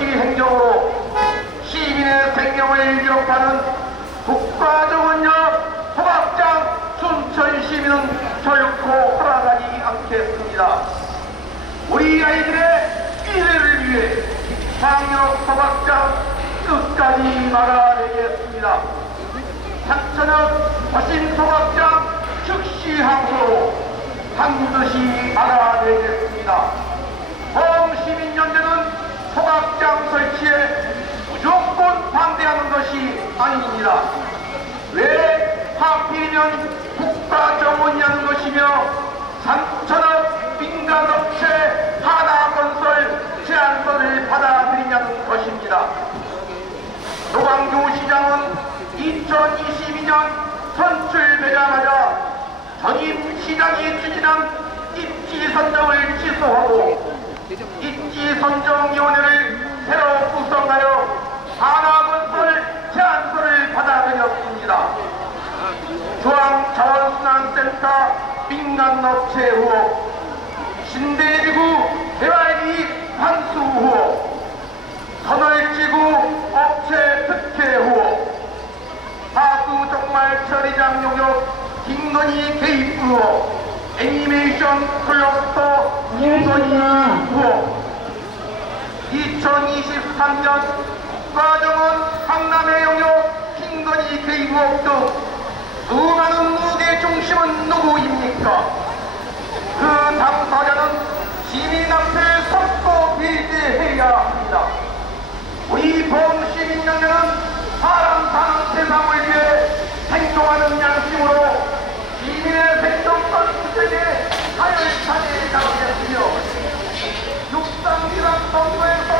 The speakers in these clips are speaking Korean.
정치 행정으로 시민의 생명을 위협하는 국가정원역 소각장 순천 시민은 결코 허락하지 않겠습니다. 우리 아이들의 미래를 위해 상역 소각장 끝까지 막아내겠습니다. 상천역 거신 소각장 즉시 항소로 반드시 막아내겠습니다. 범시민연대는 소각장 설치에 무조건 반대하는 것이 아닙니다. 왜 하필이면 국가정원이라는 것이며 상천업 민간업체 하나건설 제안서를 받아들이냐는 것입니다. 노광주 시장은 2022년 선출되자마자 전임 시장이 추진한 입지선정을 취소하고 입지선정위원회를 새로 구성하여 하나건설 제안서를 받아들였습니다. 중앙자원순환센터 민간업체 의혹, 신대지구 개발이익 환수 의혹, 터널지구 업체 특혜 의혹, 하수 정말 처리장 용역 김건희 개입 의혹, 애니메이션 클러스터 김건희 의혹, 2023년 국가정원 박람회 용역 김건희 개입 의혹 등 수많은 의혹의 중심은 누구입니까? 그 당사자는 시민 앞에 섰고 비대해야 합니다. 우리 범시민연대는 사람 사는 세상을 위해 행동하는 양심으로 시민의 생존권 수색에 가열차게 나가겠으며 육상기란 선거에서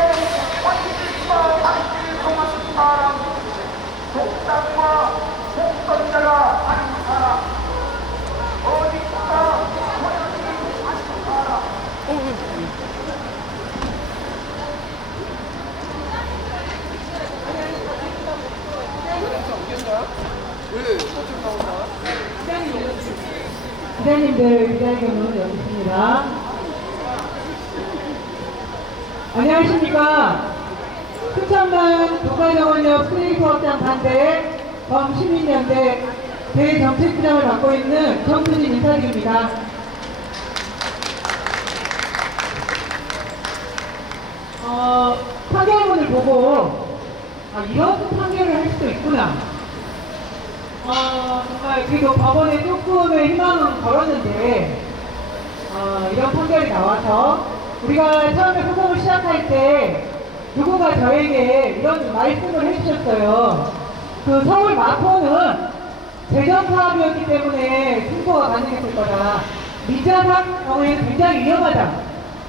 원칙과 반칙이 통하는 사람, 독단과 독선자가 아닌 사람, 어디가 권력이 아닌 사람. 기자님들 기자회견은 여기 있습니다. 안녕하십니까. 순천만 국가정원역 쓰레기 수확장 반대 범시민연대 대정책부장을 맡고 있는 정수진 인사드립니다. 판결문을 보고 이런 판결을 할 수도 있구나. 정말 그래도 법원에 조금의 희망은 걸었는데 이런 판결이 나와서 우리가 처음에 소송을 시작할 때 누군가 저에게 이런 말씀을 해주셨어요. 그 서울 마포는 재정사업이었기 때문에 승소가 가능했을 거다. 민자상 경우에는 굉장히 위험하다.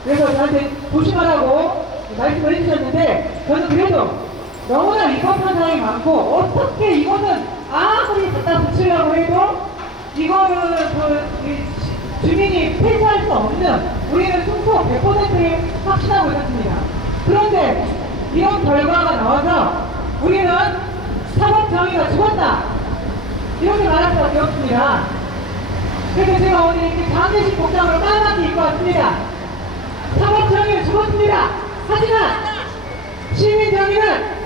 그래서 저한테 조심하라고 말씀을 해주셨는데 저는 그래도 너무나 위법한 사항이 많고 어떻게 이거는 아무리 갖다 붙이려고 해도 이거는 주민이 폐쇄할 수 없는 우리는 승소 100%를 확신하고 있었습니다. 그런데 이런 결과가 나와서 우리는 사법정의가 죽었다 이렇게 말할 수밖에 없습니다. 그래서 제가 오늘 이렇게 장례식 복장으로 까맣게 입고 왔습니다. 사법정의는 죽었습니다. 하지만 시민정의는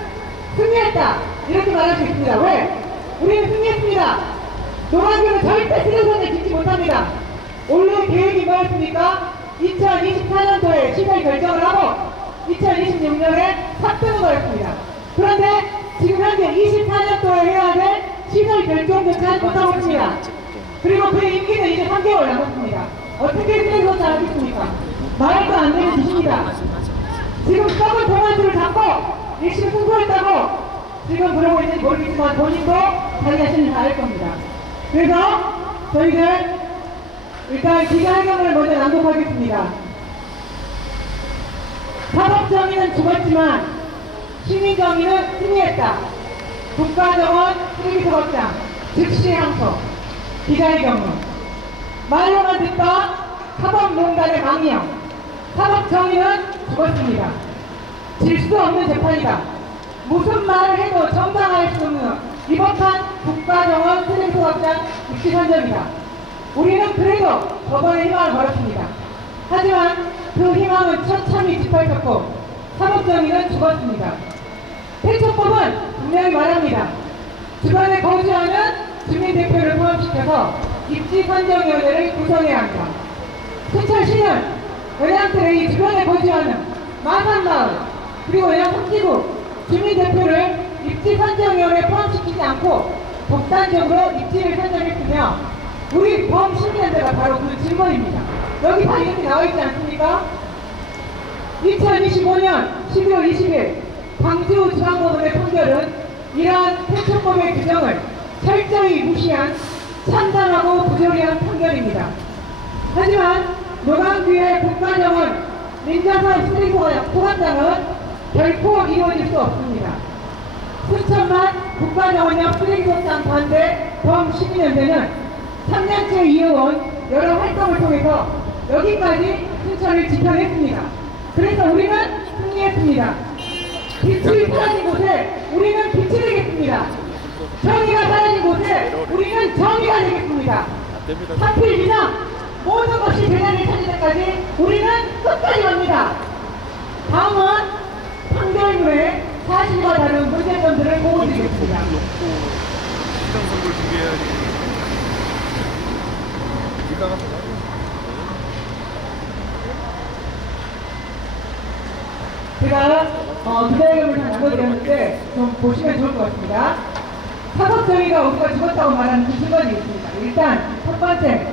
승리했다 이렇게 말할 수 있습니다. 왜? 우리는 승리했습니다. 노광주는 절대 쓰레기선에 짓지 못합니다. 원래 계획이 뭐였습니까? 2024년도에 시설 결정을 하고 2026년에 삭제는 거였습니다. 그런데 지금 현재 24년도에 해야 될 시설 결정조차 하지 못하고 있습니다. 그리고 그의 임기는 이제 3개월 남았습니다. 어떻게 쓰레기선을 하겠습니까? 말도 안 되는 짓입니다. 지금 썩은 동안수를 잡고 일심 승소했다고 지금 그러고 있는지 모르겠지만 본인도 자기 자신을 다 알 겁니다. 그래서 저희들 일단 기자회견을 먼저 낭독하겠습니다. 사법정의는 죽었지만 시민정의는 승리했다. 국가정원 쓰레기소각장 즉시 항소. 기자회견문. 말로만 듣던 사법농단의 망령. 사법정의는 죽었습니다. 질 수 없는 재판이다. 무슨 말을 해도 정당화할 수 없는 위법한 국가정원 쓰레기소각장 입시선정이다. 우리는 그래도 법원에 희망을 걸었습니다. 하지만 그 희망은 처참히 짓밟혔고 사법 법정위는 죽었습니다. 폐촉법은 분명히 말합니다. 주변에 거주하는 주민대표를 포함시켜서 입지선정위원회를 구성해야 합니다. 순천시는 연양들의 주변에 거주하는 마산마을 그리고 연양특지구 주민대표를 입지선정위원회에 포함시키지 않고 독단적으로 입지를 선정했으며 우리 범시민연대가 바로 그 증거입니다. 여기 다 이렇게 나와있지 않습니까? 2025년 12월 20일 광주지방법원의 판결은 이러한 폐촉법의 규정을 철저히 무시한 참담하고 부조리한 판결입니다. 하지만 노광규의 국가정원 민자사업 수리소가 포함장은 결코 이루어질 수 없습니다. 순천만 국가정원역 쓰레기소장 반대 범시민연대는 3년째 이어온 여러 활동을 통해서 여기까지 순천을 지켜냈습니다. 그래서 우리는 승리했습니다. 빛이 사라진 곳에 우리는 빛이 되겠습니다. 정의가 사라진 곳에 우리는 정의가 되겠습니다. 하필 이상 모든 것이 대단히 찾을 때까지 우리는 끝까지 갑니다. 다음은 판결문의 사실과 다른 문제점들을 보고드리겠습니다. 시장 선거를 준비해야지. 제가 기자회견을 다 나눠드렸는데 좀 보시면 좋을 것 같습니다. 사법정의가 우리가 죽었다고 말하는 그 순간이 있습니다. 일단 첫 번째,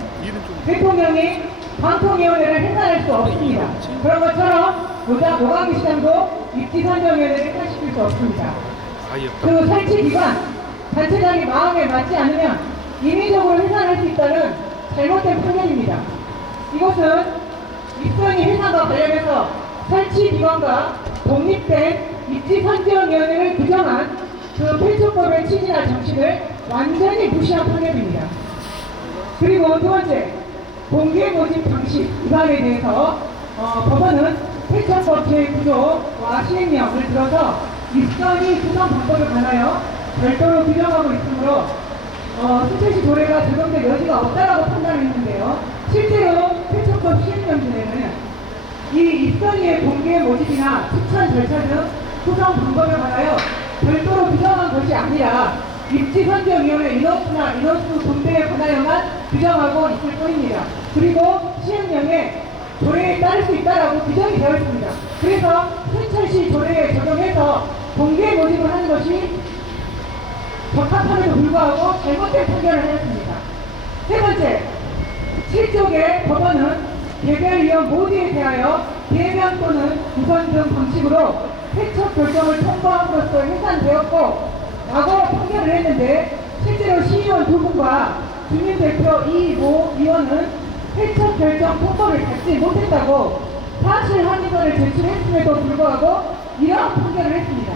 대통령이 방통위원회를 해산할 수 없습니다. 그런 것처럼 노광규 시장도 입지선정위원회를 해산시킬 수 없습니다. 그 설치기관, 단체장이 마음에 맞지 않으면 임의적으로 해산할 수 있다는 잘못된 판결입니다. 이것은 입선이 해산과 관련해서 설치기관과 독립된 입지선정위원회를 규정한 그 폐촉법의 취지나 정신을 완전히 무시한 판결입니다. 그리고 두 번째, 공개 모집 방식 위반에 대해서 법원은 폐촉법 제9조와 시행령을 들어서 입선이 구성 방법에 관하여 별도로 규정하고 있으므로 순천시 조례가 적용될 여지가 없다라고 판단했는데요. 실제로 폐촉법 시행령 중에는 이 입선위의 공개 모집이나 추천 절차 등 구성 방법에 관하여 별도로 규정한 것이 아니라 입지선정위원회 인원수나 인원수 분배에 관하여만 규정하고 있을 뿐입니다. 그리고 시행령에 조례에 따를 수 있다라고 규정이 되어 있습니다. 그래서 순천시 조례에 적용해서 공개 모집을 하는 것이 적합함에도 불구하고 잘못된 판결을 하였습니다. 세 번째, 7쪽의 법원은 개별위원 모두에 대하여 대면 또는 우선 등 방식으로 폐촉 결정을 통보함으로써 해산되었고 라고 판결을 했는데 실제로 시의원 두 분과 주민대표 이모 위원은 폐촉 결정 통보를 받지 못했다고 사실 확인서를 제출했음에도 불구하고 이러한 판결을 했습니다.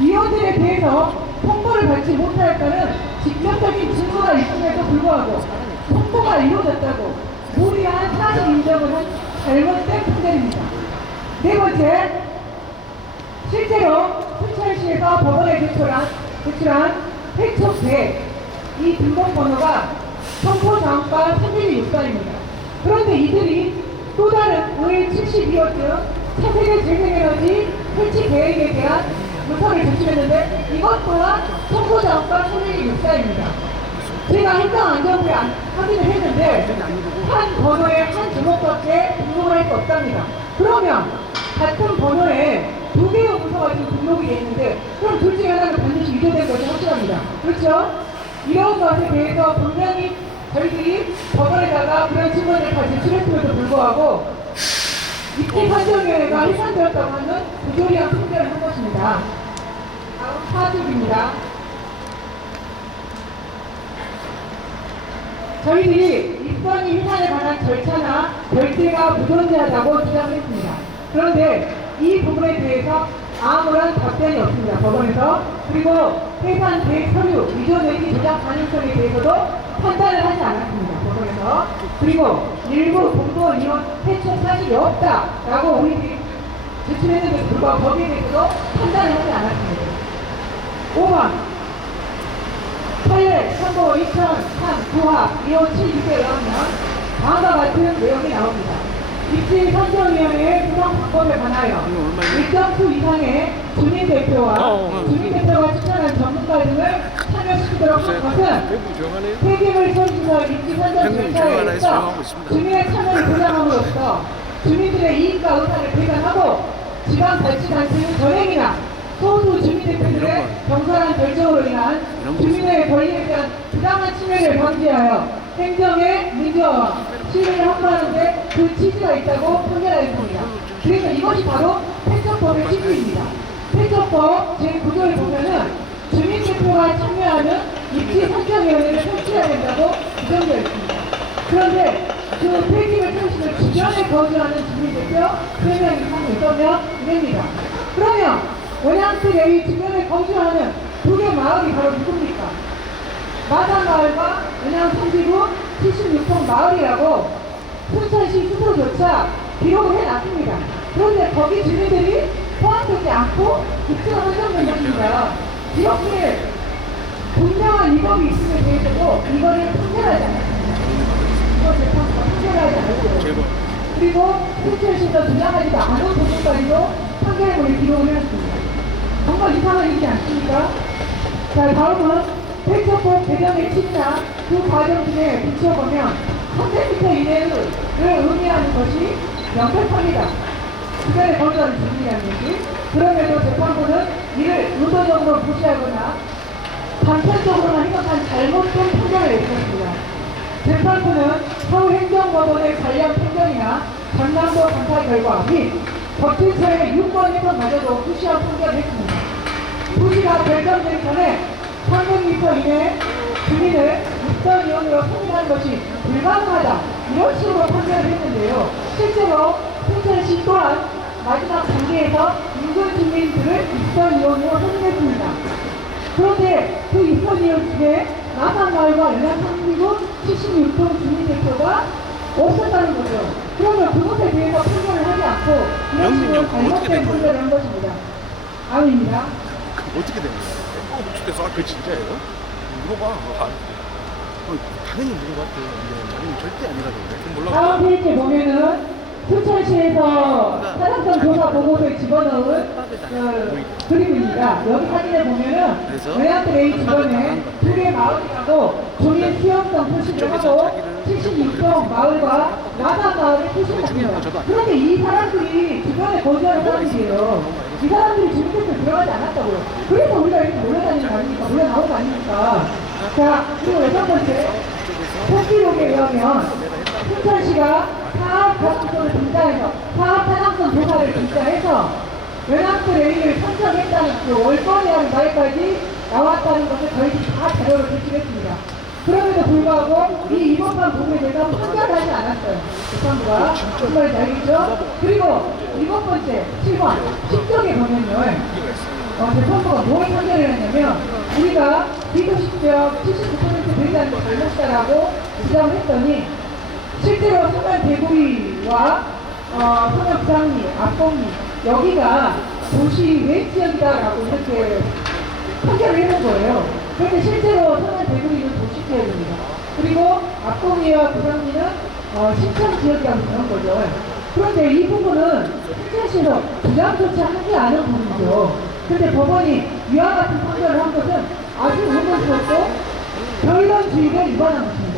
위원들에 대해서 통보를 받지 못하였다는 직접적인 증거가 있음에도 불구하고 통보가 이루어졌다고 무리한 사실 인정을 한 잘못된 판결입니다. 네 번째, 실제로 순천시에서 법원에 제출한 폐촉계 이 등록번호가 청포장과 316사입니다. 그런데 이들이 또 다른 의 72호증 차세대 재생에너지 설치 계획에 대한 문서를 제출했는데 이것 또한 청포장과 316사입니다. 제가 행정안전부에 확인을 했는데 한 번호에 한 주먹밖에 등록을 할 수 없답니다. 그러면 같은 번호에 두 개의 문서가 지금 등록이 되어 있는데 그럼 둘 중에 하나는 반드시 위조된 것이 확실합니다. 그렇죠? 이런 것에 대해서 분명히 저희들이 법원에다가 그런 증거를 다 제출했음에도 불구하고 입지선정위원회가 해산되었다고 하는 부조리한 판결을 한 것입니다. 다음 4쪽입니다. 저희들이 입선이 해산에 관한 절차나 결제가 불존재하다고 주장을 했습니다. 그런데 이 부분에 대해서 아무런 답변이 없습니다. 법원에서. 그리고 해산 계획 서류 위조 내지 조작 가능성에 대해서도 판단을 하지 않았습니다. 법원에서. 그리고 일부 공무원 위원 폐촉 사실이 없다라고 우리들이 제출했는데도 불구하고 거기에 대해서도 판단을 하지 않았습니다. 5번 판례 선고 2003 9화 2호 7 6에 의하면 다음과 같은 내용이 나옵니다. 입지 선정위원회의 구성 방법에 관하여 일정 수 이상의 주민대표와 주민대표가 추천한 전문가 등을 참여시키도록 한 것은 대부 정하네요. 폐기물 처리시설 입지 선정 행동 절차에 조항하나에 있어 수용하고 있습니다. 주민의 참여를 보장함으로써 주민들의 이익과 의사를 배반하고 지방자치단체의 전행이나 소수 주민대표들의 경솔한 결정으로 인한 주민의 권리에 대한 부당한 침해를 방지하여 행정의 민주화와 시민을 확보하는 데 그 취지가 있다고 판결하였습니다. 그래서 이것이 바로 폐처법의 취지입니다. 폐처법 제9조에 보면은 주민대표가 참여하는 입지 선정위원회를 설치해야 된다고 규정되어 있습니다. 그런데 그 폐기물 처리시설 주변에 거주하는 주민대표 3명 이상 6명 이됩니다. 그러면 원양특의 주변에 거주하는 두 개 마을이 바로 누굽니까? 마산마을과 원양 성지구 76통 마을이라고 순천시 스스로조차 기록을 해놨습니다. 그런데 거기 주민들이 포함되지 않고 입지가 선정된 것입니다. 이렇게 분명한 위법이 있음에 대해서도 이거를 판결하지 않았습니다. 이거 재판부가 판결하지 않았어요. 그리고 순천시에서 주장하지도 않은 부분까지도 판결문을 기록을 해놨습니다. 정말 이상한 일이지 않습니까? 자, 다음은 폐처법 개정의 취지나 그 과정 중에 비추어보면 300m 이내를 의미하는 것이 명백합니다. 주변에 거주하는 주민이라는 것이. 그럼에도 재판부는 이를 의도적으로 무시하거나 단편적으로만 해석한 잘못된 판결을 내렸습니다. 재판부는 서울행정법원의 관련 판결이나 전남도 감사 결과 및 법질처의 유권에서마저도 무시한 판결을 했습니다. 부시가 결정되기 전에 300m 이내 주민을 입선위원으로 선임하는 것이 불가능하다, 이런 식으로 판결을 했는데요. 실제로 순천시 또한 마지막 단계에서 인근 주민들을 입선위원으로 선임했습니다. 그런데 그 입선위원 중에 마산마을과 연양상지구 76동 주민대표가 없었다는 거죠. 그러면 그것에 대해서 판결을 하지 않고 이런 식으로 잘못된 판결을 한 것입니다. 아닙니다. 어떻게 된 거야? 축대서 그 진짜예요? 물어봐. 당연히 물어봤대요. 자기는 절대 아니라던데. 그럼 몰라. 다음 페이지에 보면은 순천시에서 사상성 조사 보고서에 집어넣은 그림입니다. 여기 사진에 보면은 외양들 A 주변에 두 개 마을이라고 주민 수용성 표시를 하고 76동 마을과 마산 마을을 표시했습니다. 그런데 이 사람들이 주변에 거주하는 사람들이에요. 이 사람들이 주민대표에 들어가지 않았다고요. 그래서 우리가 이렇게 몰려다니는 거 아닙니까? 몰려나온 거 아닙니까? 자, 그리고 여섯 번째, 통기록에 의하면 순천시가 사업 가능성을 등자해서 사업 타당성 조사를 등자해서 연합도 A를 선정했다는 그 월권이라는 말까지 나왔다는 것을 저희들이 다 자료로 제출했습니다. 그럼에도 불구하고 이 이번판 부분에 대해서 판결하지 않았어요. 재판부가. 무슨 말인지 알겠죠? 그리고 일곱 번째, 7번, 10쪽에 보면요. 재판부가 뭘 판결을 했냐면 우리가 비도시적 79% 되지 않는 잘못다라고 주장을 했더니 실제로 서면 대구리와 서면 부산리, 앞봉리 여기가 도시 외 지역이다라고 이렇게 판결을 해놓은 거예요. 그런데 실제로 서면 대구리는 도시 지역입니다. 그리고 앞봉리와 부산리는 신청 지역이라고 그런 거죠. 그런데 이 부분은 순천시에서 주장조차 하지 않은 부분이죠. 그런데 법원이 위와 같은 판결을 한 것은 아주 의문스럽고 변론주의를 위반한 것입니다.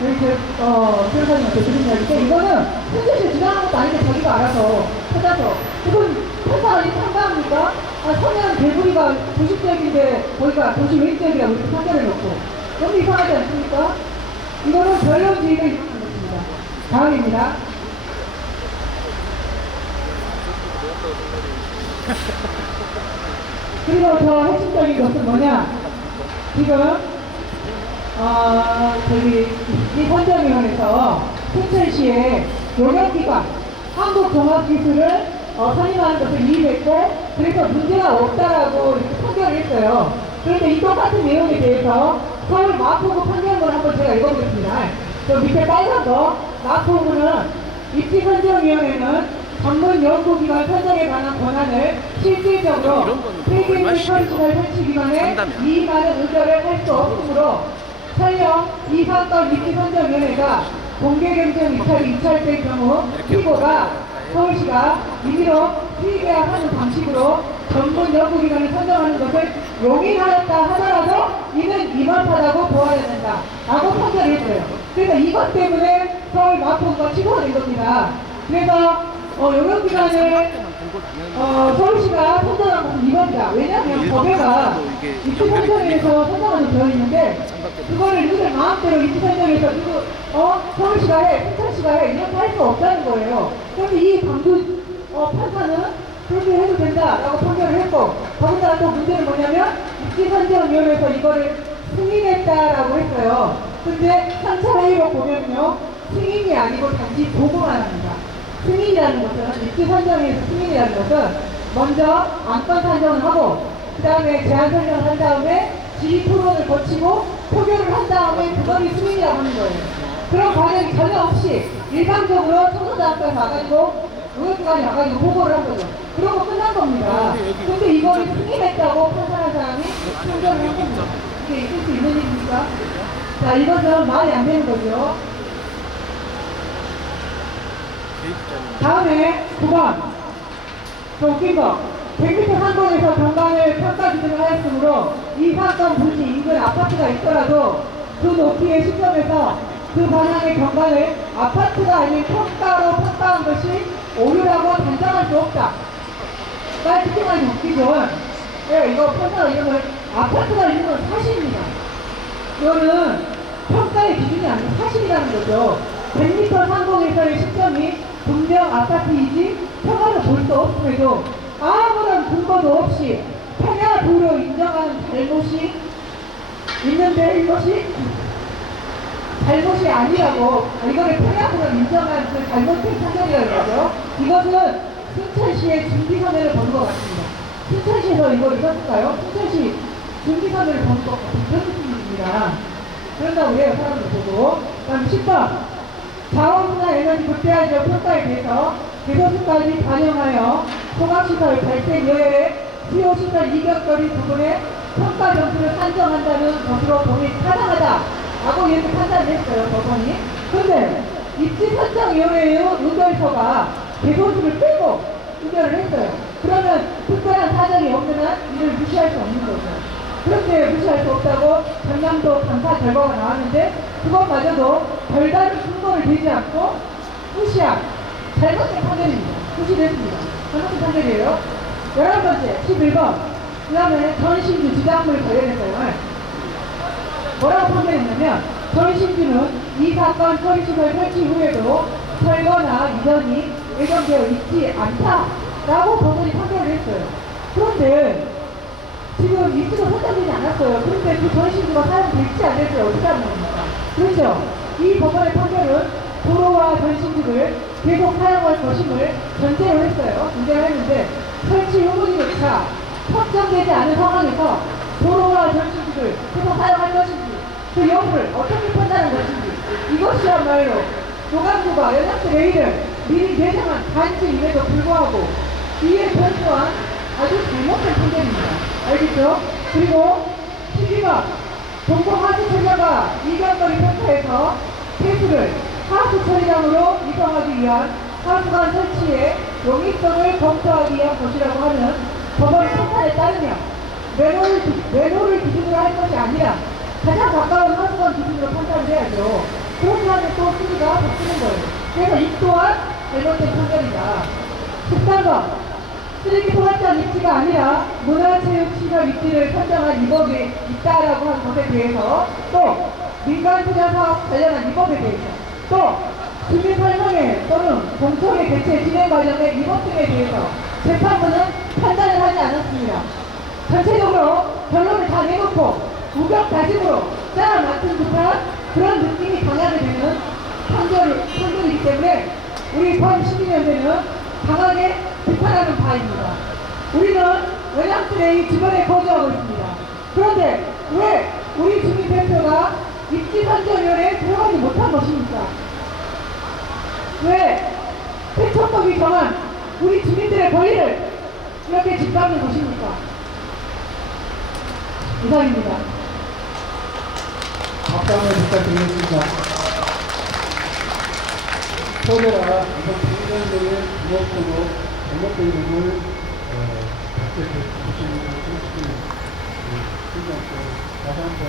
변호사님한테 드린 이야기인데 이거는 순천시에 주장한 것도 아닌데 자기가 알아서 찾아서 그건 판사가 이 판가합니까? 서면 대구리가 도시지역인데 거기가 도시 외지역이라고 이렇게 판결해놓고 너무 이상하지 않습니까? 이거는 변론주의를 위반한 것입니다. 다음입니다. 그리고 더 핵심적인 것은 뭐냐? 지금 이 선정위원회에서 순천시에 용역기관 한국종합기술을 선임하는 것을 이의했고 그래서 문제가 없다라고 이렇게 판결을 했어요. 그런데 이 똑같은 내용에 대해서 서울 마포구 판결문을 한번 제가 읽어보겠습니다. 저 밑에 빨간 거 마포구는 입지선정위원회는 전문 연구기관 선정에 관한 권한을 실질적으로 폐기물 처리시설 설치기관에 이의하는 의결을 할 수 없으므로 설령 이 사건 입지선정위원회가 공개경쟁 입찰될 경우 피고가 서울시가 임의로 수의계약하는 방식으로 전문 연구기관을 선정하는 것을 용인하였다 하더라도 이는 위반하다고 보아야 된다 라고 판결했어요. 그래서 이것 때문에 서울 마포구가 취소가 된 겁니다. 그래서 용역기관을 서울시가 선정한 것은 이겁니다. 왜냐하면 법에가 입지 선정에서 선정하는 되어 있는데 그거를 누구들 마음대로 입지 선정에서 서울시가 해, 순천시가 해 이렇게 할 수 없다는 거예요. 그래서 이 강도 판사는 그렇게 해도 된다라고 판결을 했고 더군다나 또 문제는 뭐냐면 입지선정위원회에서 이거를 승인했다라고 했어요. 근데 상차회의록 보면요 승인이 아니고 단지 보고만 합니다. 승인이라는 것은 입지선정위에서 승인이라는 것은 먼저 안건 산정을 하고 그 다음에 제안 설명을 한 다음에 지휘 토론을 거치고 표결을 한 다음에 그것이 승인이라고 하는 거예요. 그런 과정이 전혀 없이 일방적으로 청소자한테 와가지고 의원기관이 와가지고 보고를 한 거죠. 그러고 끝난 겁니다. 근데 이거를 승인했다고 판단한 사람이 판결을 한 겁니다. 이게 있을 수 있는 일입니까? 자, 이것은 말이 안 되는 거죠. 다음에 9번. 또 웃긴 거. 100m 상권에서 경관을 평가 기준을 하였으므로 이 상권 부지 인근 아파트가 있더라도 그 높이의 시점에서 그 방향의 경관을 아파트가 아닌 평가로 평가한 것이 오류라고 단정할 수 없다. 말 듣기 많이 웃기죠? 네, 이거 평가가 이런 아파트가 있는 건 사실입니다. 이거는 평가의 기준이 아니고 사실이라는 거죠. 100m 상공에서의 시점이 분명 아파트이지 평가를 볼 수 없음에도 아무런 근거도 없이 평야도로 인정하는 잘못이 있는데 이것이 잘못이 아니라고 이거를 평야도로 인정한 그 잘못된 판결이라고 하죠. 이것은 순천시의 준비선회를 보는 것 같습니다. 순천시에서 이거 있었을까요? 순천시 준비선회를 보는 것 같은 그런 느낌입니다. 그런다고 해요, 사람들 보고. 다음 10번. 자원분야 에너지 극대화적 평가에 대해서 개소수까지 반영하여 소각시설 발생 여외의 수요시설 이격거리 부분에 평가 점수를 산정한다는 것으로 보니 타당하다라고 이렇게 판단을 했어요, 법원이. 근데 입지선정위원회의 의결서가 개소수를 빼고 의결을 했어요. 그러면 특별한 사정이 없는 한 이를 무시할 수 없는 거죠. 그렇게 무시할 수 없다고 전남도 감사 결과가 나왔는데 그것마저도 별다른 근거를 대지 않고 무시한 잘못된 판결입니다. 무시됐습니다. 잘못된 판결이에요. 11번째 11번 그 다음에 전신주 지작물 관련해서요. 뭐라고 판결했냐면 전신주는 이 사건 처리시설 설치 후에도 철거나 이전이 예정되어 있지 않다라고 법원이 판결을 했어요. 그런데 지금 입주가 선정되지 않았어요. 그런데 그 전신주가 사용될지 안 될지 어떻게 하는 겁니까? 그렇죠? 이 법원의 판결은 도로와 전신주를 계속 사용할 것임을 전제로 했어요. 전제를 했는데 설치 후보지조차 확정되지 않은 상황에서 도로와 전신주를 계속 사용할 것인지 그 여부를 어떻게 판단하는 것인지 이것이야말로 노감부가 연합대 회의를 미리 내정한 단지임에도 불구하고 이에 별도한 아주 잘못된 판결입니다. 알겠죠? 그리고 12번 동봉하수처리자가 이견거리 평가에서 폐수를 하수처리장으로 이동하기 위한 하수관 설치의 용이성을 검토하기 위한 것이라고 하는 법원 판단에 따르면 매도를 기준으로 할 것이 아니라 가장 가까운 하수관 기준으로 판단을 해야죠. 그렇게 하면 또 수리가 바뀌는 거예요. 그래서 이 또한 잘못된 판결이다. 13번 쓰레기 포괄장 입지가 아니라 문화체육시설 입지를 선정한 이 법이 있다라고 한 것에 대해서 또 민간투자사업 관련한 이 법에 대해서 또 주민설명회 또는 공청회 개최 진행 과정의 이 법 등에 대해서 재판부는 판단을 하지 않았습니다. 전체적으로 결론을 다 내놓고 우격다짐으로 짜라 맡은 듯한 그런 느낌이 강하게 되는 판결이기 때문에 우리 번 시민연대는 강하게 비판하는 바입니다. 우리는 연양들의 주변에 거주하고 있습니다. 그런데 왜 우리 주민대표가 입지선정위원회에 들어가지 못한 것입니까? 왜 세척법이 정한 우리 주민들의 권리를 이렇게 짓밟는 것입니까? 이상입니다. 답변을 부탁드리겠습니다. 소재라 이번 공전되는 무엇보도 잘못된 점을 각자 보시는 것을 시키는 신경도 다시 한번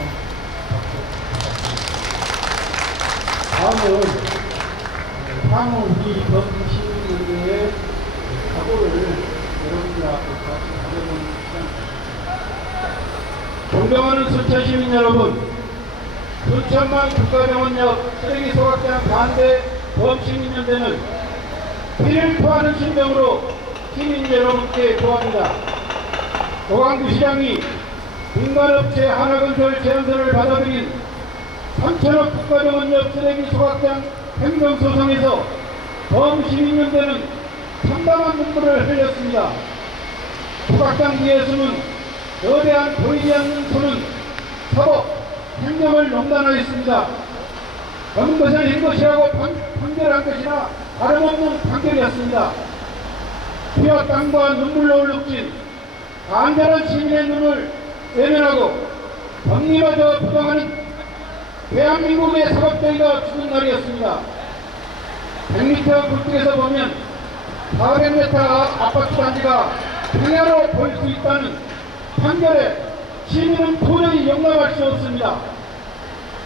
다음은 향후 우리 범시민들의 각오를 여러분들 앞에서 가져보는 시간입니다. 존경하는 순천 시민 여러분, 순천만 국가병원역 쓰레기 소각장 반대 범시민연대는 피를 토하는 심정으로 시민 여러분께 구합니다. 도광구 시장이 민간업체 하나건설 제안서를 받아들인 3천억 국가병원역 쓰레기 소각장 행정소송에서 범시민연대는 상당한 눈물을 흘렸습니다. 소각장 뒤에 숨은 거대한 보이지 않는 손은 사법, 행정을 농단하였습니다. 검은 것을 흰 것이라고 판결한 것이나 다름없는 판결이었습니다. 피와 땀과 눈물로 울룩진 간절한 시민의 눈을 외면하고 법리마저 부정하는 대한민국의 사법대의가 죽은 날이었습니다. 100m 굴뚝에서 보면 400m 아파트 단지가 평야로 보일 수 있다는 판결에 시민은 도저히 용납할 수 없습니다.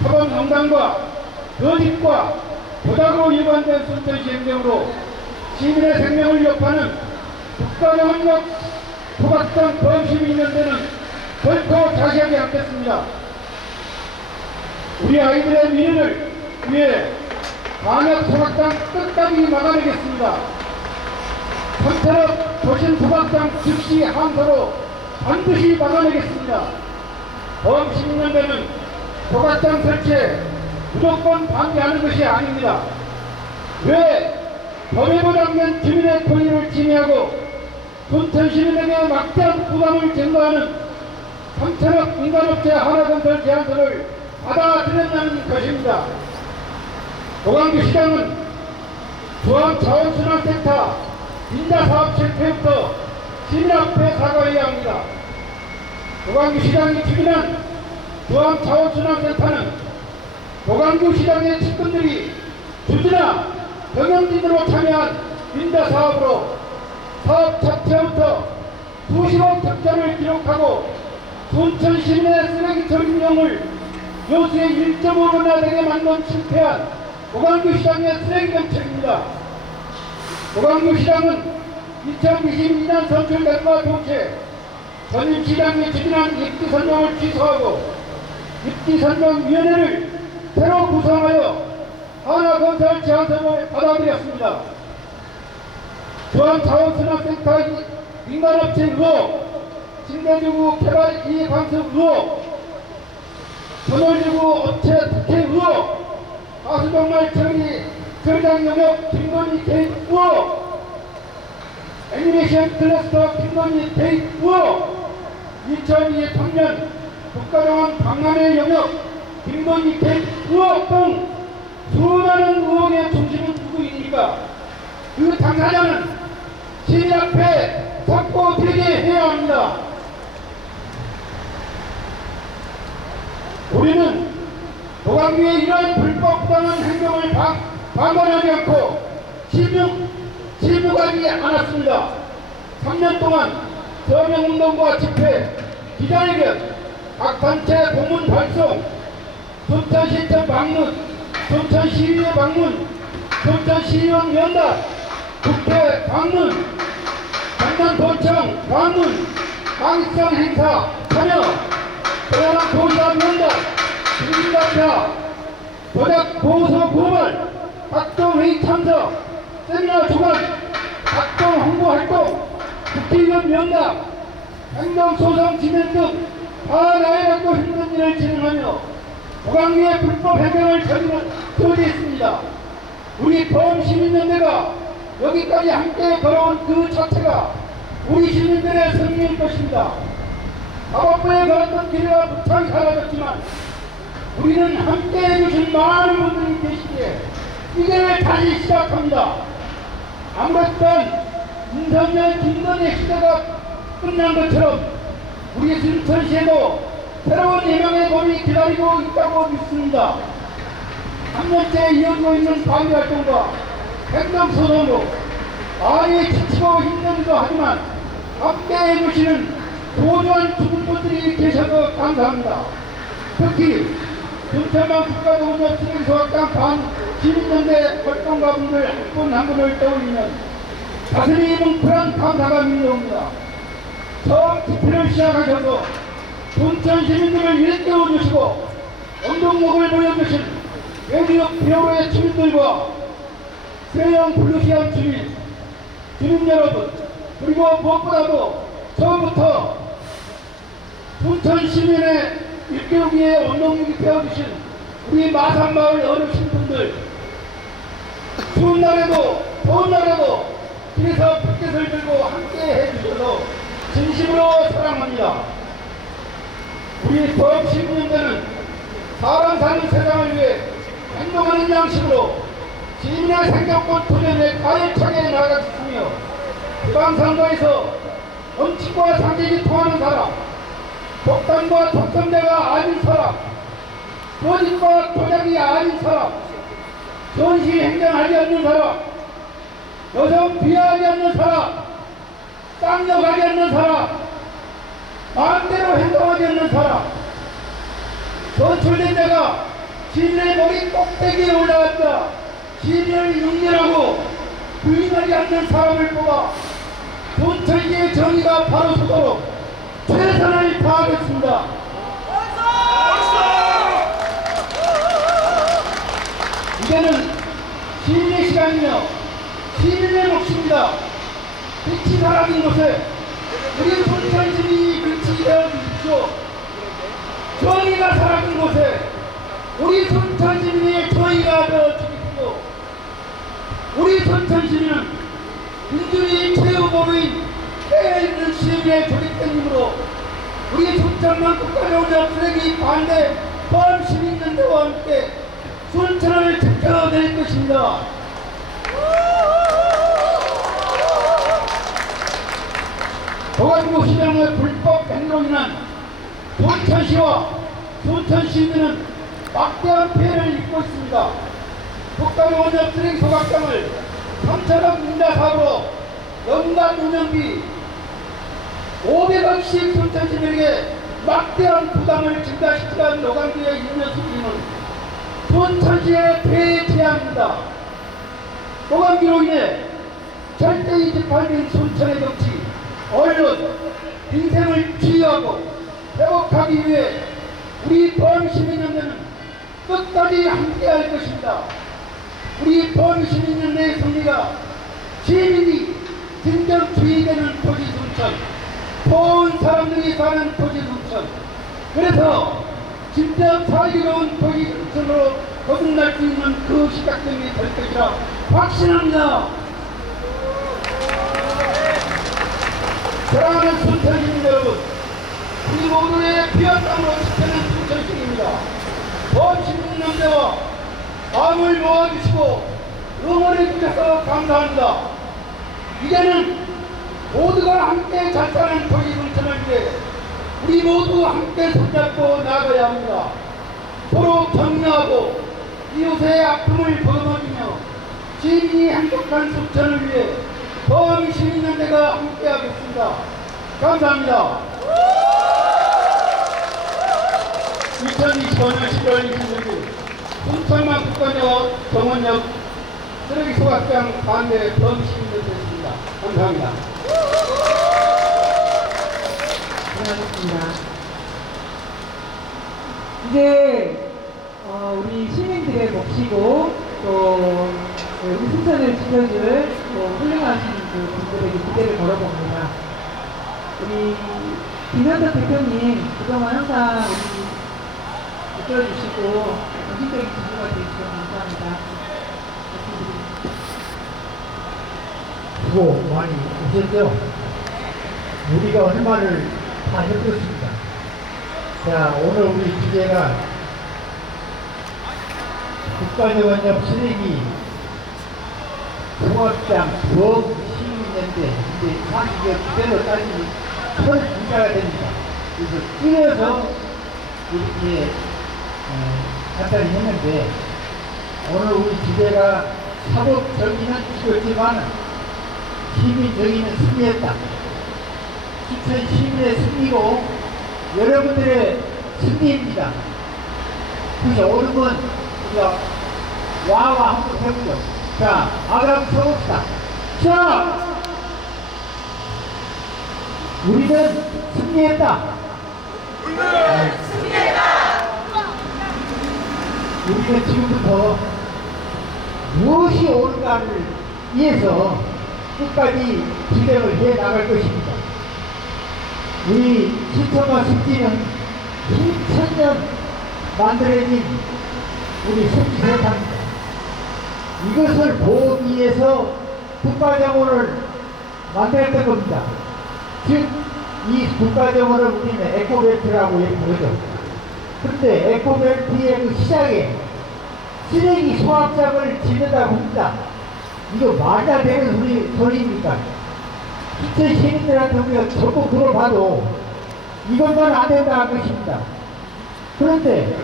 사법농단과 거짓과 도박으로 위반된 순천시 행정으로 시민의 생명을 위협하는 국가병원역 소각장 범시민연대는 결코 자시하지 않겠습니다. 우리 아이들의 미래를 위해 광역 소각장 끝까지 막아내겠습니다. 3천억 도심 소각장 즉시 항소로 반드시 막아내겠습니다. 범시민연대는 소각장 설치에 무조건 반대하는 것이 아닙니다. 왜 법에 보장된 주민의 권리를 침해하고 순천 시민에게 막대한 부담을 증가하는 3천억 민간업체 하나건설 제안서를 받아들였다는 것입니다. 도광구시장은 조합자원순환센터 인자사업 실패부터 시민 앞에 사과해야 합니다. 도광구시장이 추진한 조합자원순환센터는 도광구시장의 측근들이 주지나 경영진으로 참여한 인자사업으로 사업 자체부터 수십억 적자를 기록하고 순천 시민의 쓰레기 처리 비용을 요수의 1.5배나 되게 만든 실패한 도광구시장의 쓰레기 정책입니다. 도광구시장은 2022년 선출된과 동시에 전임시장이 추진한 입지선정을 취소하고 입지선정위원회를 새로 구성하여 하나건설 제안서를 받아들였습니다. 조합자원순환센터 민간업체 의혹, 신대지구 개발 이해관습 의혹, 전월지구 업체 특혜 의혹, 가수정말 처리장 영역 김건희 개입 의혹, 애니메이션 클러스터 김건희 개입 의혹, 2023년 국가정원 박람회 영역 김건희 개입 의혹 등 수많은 의혹의 중심은 누구입니까? 그 당사자는 시민 앞에 잡고 들게 해야 합니다. 우리는 도광구의 이러한 불법 부당한 행동을 방관하지 않고 실무하지 않았습니다. 3년 동안 서명운동과 집회, 기자회견, 각 단체 공문 발송, 순천시청 방문, 순천시의회 방문, 순천시의원 면담, 국회 방문, 강남도청 방문, 방청 행사 참여, 대단한 도시사 면담, 주민단체, 도작 보고서 고발, 각종 회의 참석, 세미나 주관, 각종 홍보활동, 국회의원 면담, 행정소송 진행 등 하나의도 힘든 일을 진행하며 도광구의 불법 행정을 저지했습니다. 우리 범시민연대가 여기까지 함께 걸어온 그 자체가 우리 시민들의 승리일 것입니다. 사법부에 걸었던 길이가 무창 사라졌지만 우리는 함께 해주신 많은 분들이 계시기에 이제 다시 시작합니다. 아무렇던 윤석열 김건희 시대가 끝난 것처럼 우리 순천시에도 새로운 희망의 봄이 기다리고 있다고 믿습니다. 3년째 이어지고 있는 방위활동과 행동소동으로 많이 지치고 힘들기도 하지만 함께 해주시는 소중한 주민분들이 계셔서 감사합니다. 특히 순천만 국가동력 쓰레기소각장 반 시민연대 활동가분들 한 분 한 분을 떠올리면 가슴이 뭉클한 감사가 밀려옵니다. 처음 집회를 시작하셔서 순천 시민들을 일깨워주시고 운동목을 보여주신 외지역 비오로의 주민들과 세영 블루시안 주민 여러분, 그리고 무엇보다도 처음부터 순천 시민의 일깨우기에 운동력이 되어주신 우리 마산마을 어르신분들, 추운 날에도 더운 날에도 길에서 붓깃을 들고 함께 해주셔서 진심으로 사랑합니다. 우리 범시민연대는 사람 사는 세상을 위해 행동하는 양식으로 시민의 생존권 도전에 가열차게 나아갔으며 지방선거에서 원칙과 상식이 통하는 사람, 독단과 독점자가 아닌 사람, 거짓과 조작이 아닌 사람, 전시 행정하지 않는 사람, 여성 비하하지 않는 사람, 쌍욕하지 않는 사람, 마음대로 행동하지 않는 사람, 선출된 자가 시민의 머리 꼭대기에 올라갔다 시민을 인멸하고 부인하지 않는 사람을 뽑아 순천시의 정의가 바로 서도록 최선을 다하겠습니다. 이제는 시민의 시간이며 시민의 몫입니다. 빛이 사라진 곳에 우리 순천 시민이 빛이 되어 주십시오. 정의가 사라진 곳에 우리 순천 시민이 정의가 되어 주십시오. 우리 순천 시민은 민주주의 최후보인 깨어있는 시민의 조직된 힘으로 우리 순천만 국가정력 쓰레기 반대 범시민연대와 함께 순천을 지켜낼 것입니다. 도가지구 시장의 불법 행동으로 인한 순천시와 순천시민은 막대한 피해를 입고 있습니다. 국가정력 쓰레기 소각장을 3천억 민다 사업으로 연간 운영비 500억씩 순천시민에게 막대한 부담을 증가시키는 노광기의 인연수님은 순천시의 폐해 제한입니다. 노광기로 인해 절대이 집합인 순천의 정치, 언론, 민생을 지휘하고 회복하기 위해 우리 범시민연대는 끝까지 함께할 것입니다. 우리 범시민연대의 승리가 시민이 진정 주의되는 도시 순천, 좋은 사람들이 사는 도시 순천, 그래서 진정 사이로운 도시 순천으로 거듭날 수 있는 그 시작점이 될 것이라 확신합니다. 사랑하는 순천 시민 여러분, 우리 모두의 피와 땀으로 지켜낸 순천시입니다. 범시민연대와 마음을 모아주시고 응원해 주셔서 감사합니다. 이제는 모두가 함께 잘 사는 도시 순천을 위해 우리 모두 함께 손잡고 나가야 합니다. 서로 격려하고 이웃의 아픔을 보듬어주며 시민이 행복한 순천을 위해 범시민연대가 함께하겠습니다. 감사합니다. 2025년 11월 26일 순천만 국가적 정원역 쓰레기 소각장 반대 범시민연대였습니다. 감사합니다. 고맙습니다. 이제 우리 시민들의 몫이고 또 우리 순천을 지켜줄 또 훌륭하신 그 분들에게 기대를 걸어봅니다. 우리 김현덕 대표님 그동안 항상 우리 이끌어주시고 정신적인 지주가 되어주셔서 감사합니다. 수고 많이 하셨죠? 우리가 할 말을 다 해드렸습니다. 자, 오늘 우리 주제가 국가정원역 쓰레기 종합장 범시민연대. 이제 사실 그대로 따지면 12자가 됩니다. 그래서 줄여서 이렇게 간단히 했는데 오늘 우리 주제가 사법 정의는 죽었지만 시민 정의는 승리했다. 기천 시민의 승리고 여러분들의 승리입니다. 그래서 오늘은 우리가 와와 한번 해보죠. 자, 아그람 서봅시다. 자! 우리는 승리했다. 우리는 지금부터 무엇이 옳은가를 위해서 끝까지 진행을 해 나갈 것입니다. 우리 신천과 습지는 수천년 만들어진 우리 습지세상입니다. 이것을 보호하기 위해서 국가정원을 만들었던 겁니다. 즉, 이 국가정원을 우리는 에코벨트라고 부르죠. 그런데 에코벨트의 그 시작에 쓰레기 소각장을 짓는다고 합니다. 이거 말이 안 되는 소리입니까? 기천 시민들한테 우리가 전부 물어봐도 이것만 안 된다는 것입니다. 그런데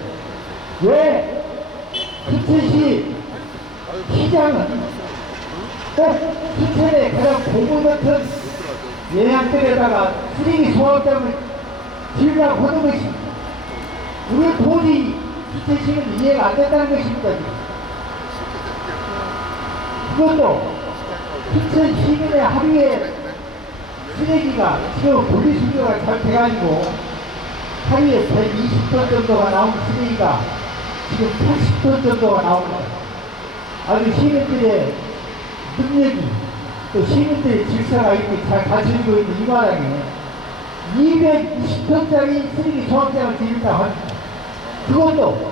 왜 기천시 시장은 꼭 기천의 가장 고무 같은 예약들에다가 쓰레기 소각장을 지으려고 하는 것입니다. 우리는 도저히 기천시는 이해가 안 된다는 것입니다. 그것도 기천 시민의 하루에 쓰레기가 지금 분리수거가 잘 돼가지고 하루에 120톤 정도가 나오는 쓰레기가 지금 80톤 정도가 나옵니다. 아주 시민들의 능력이 또 시민들의 질서가 이렇게 잘 갖춰지고 있는 이 마당에 220톤짜리 쓰레기 소각장을 지른다고 합니다. 그것도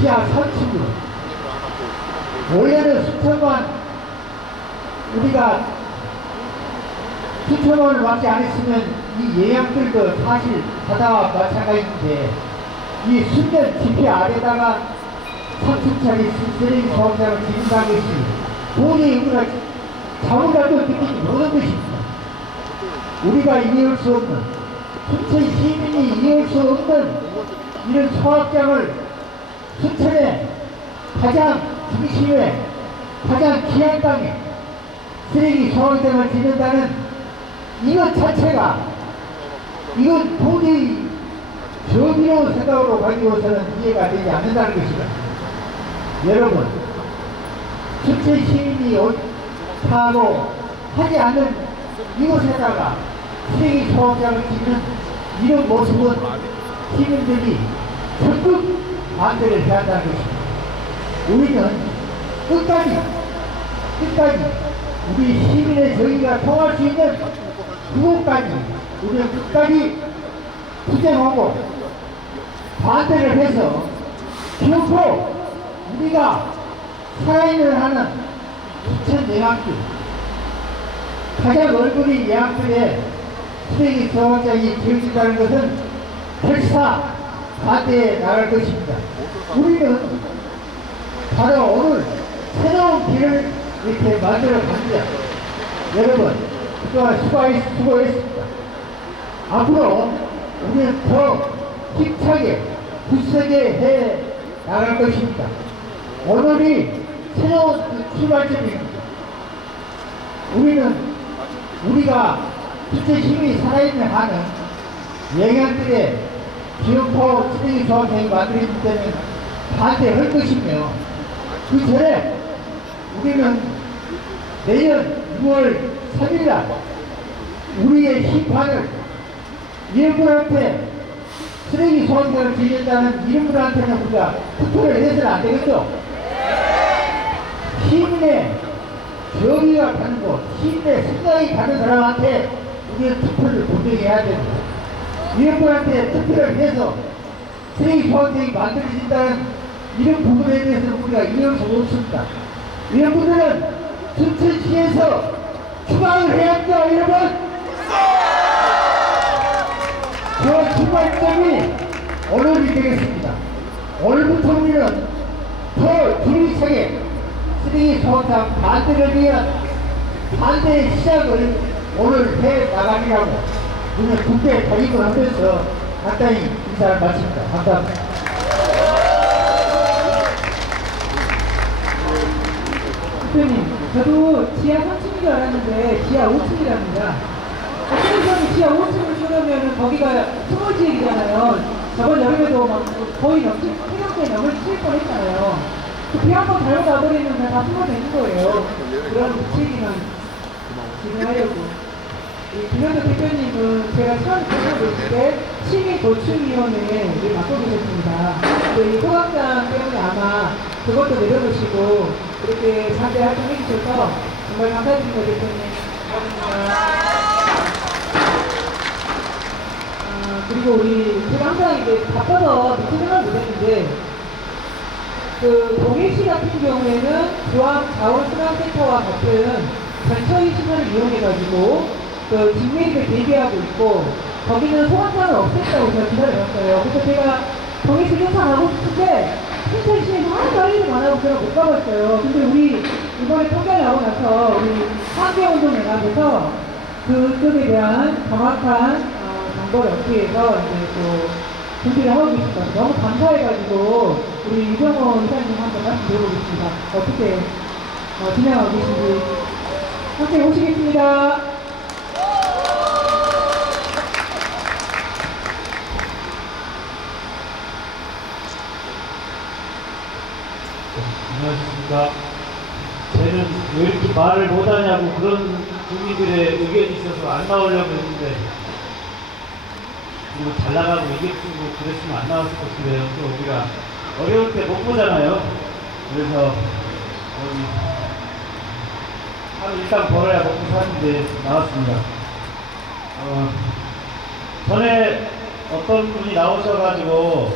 지하 3층으로. 원래는 수천만, 우리가 수천만을 받지 않았으면 이 예약들도 사실 바다와 마찬가지인데 이 수면 지표 아래다가 3층짜리 쓰레기 소각장을 지른다는 것이 도저히 우리가 자문자도 느끼지 못한 것입니다. 우리가 이해할 수 없는, 순천 시민이 이해할 수 없는 이런 소각장을 순천의 가장 중심에 가장 귀한 땅에 쓰레기 소각장을 짓는다는 이것 자체가 이건 도저히 정의로운 생각으로 가지고서는 이해가 되지 않는다는 것이다. 여러분, 순천 시민이 옳다고 하지 않는 이곳에다가 쓰레기 소각장을 짓는 이런 모습은 시민들이 적극 반대를 해야 한다는 것입니다. 우리는 끝까지 우리 시민의 정의가 통할 수 있는 그것까지 우리는 끝까지 투쟁하고 반대를 해서 결코 우리가 살아있는 한은 수천 예약들 가장 얼굴이 예약들에 쓰레기 소각장이 지어진다는 것은 결사 반대에 나갈 것입니다. 우리는 바로 오늘 새로운 길을 이렇게 만들어 갑니다. 여러분, 그동안 수고했습니다. 앞으로 우리는 더 힘차게 굳세게 해 나갈 것입니다. 오늘이 새로운 출발점입니다. 우리가 기천 힘이 살아있는 한은 영양들의 기업포 쓰레기 소각장이 만들어질 때는 반대할 것이며 그 전에 우리는 내년 6월 3일날 우리의 심판을 이분한테 쓰레기 소각장을 지른다는 이분한테는 우리가 투표를 해서는 안 되겠죠? 시민의 정의가 가는 곳, 시민의 생각이 가는 사람한테 우리는 투표를 공정해야 됩니다. 이분한테 투표를 해서 쓰레기 소각장이 만들어진다는 이런 부분에 대해서는 우리가 이해할 수 없습니다. 이런 분들은 순천시에서 추방을 해야 합니다, 여러분! 저 출발점이 오늘이 되겠습니다. 오늘부터 우리는 더 힘차게 쓰레기 소각장 반대를 위한 반대의 시작을 오늘 해 나가리라고 우리는 국회 가입을 하면서 간단히 인사를 마칩니다. 감사합니다. 대표님, 저도 지하 3층인 줄 알았는데 지하 5층이랍니다. 수도권이 지하 5층을 쓰려면 거기가 스몰지역이잖아요. 저번 여름에도 막 거의 해경대 넘을 뻔했잖아요. 비 한 번 잘못 와버리면 그냥 다 스몰되는 거예요. 그런 대책이만 진행하려고. 김현도 대표님은 제가 처음 들어볼 때 시민보충위원회를 맡고 계셨습니다. 이 소각장 때문에 아마 그것도 내려놓으시고 이렇게 자세 활동해 주셔서 정말 감사드립니다, 대표님. 고맙습니다. 그리고 제가 항상 이제 바빠서 미팅 생각 못했는데 동해시 같은 경우에는 중앙자원순환센터와 같은 전처리 시설을 이용해가지고 직매입을 대비하고 있고 거기는 소각장을 없앴다고 제가 기사를 봤어요. 그래서 제가 동해시 조사 가고 싶은데 신천시에 너무 빨리 많아서 제가 못 가봤어요. 근데 우리 이번에 통계 나오고 나서 우리 환경운동 연합에서 그쪽에 대한 정확한 정보를 얻기 위해서 이제 또 준비를 하고 계십니다. 너무 감사해가지고 우리 유정호 이사님 한번 말씀드려보겠습니다. 어떻게 진행하고 계신지 함께 오시겠습니다. 안녕하십니까. 쟤는 왜 이렇게 말을 못하냐고 그런 주민들의 의견이 있어서 안 나오려고 했는데 그리고 잘 나가고 이겼고 그랬으면 안 나왔을 것 같은데요. 또 우리가 어려울 때 못 보잖아요. 그래서 일단 벌어야 먹고 사는데 나왔습니다. 전에 어떤 분이 나오셔가지고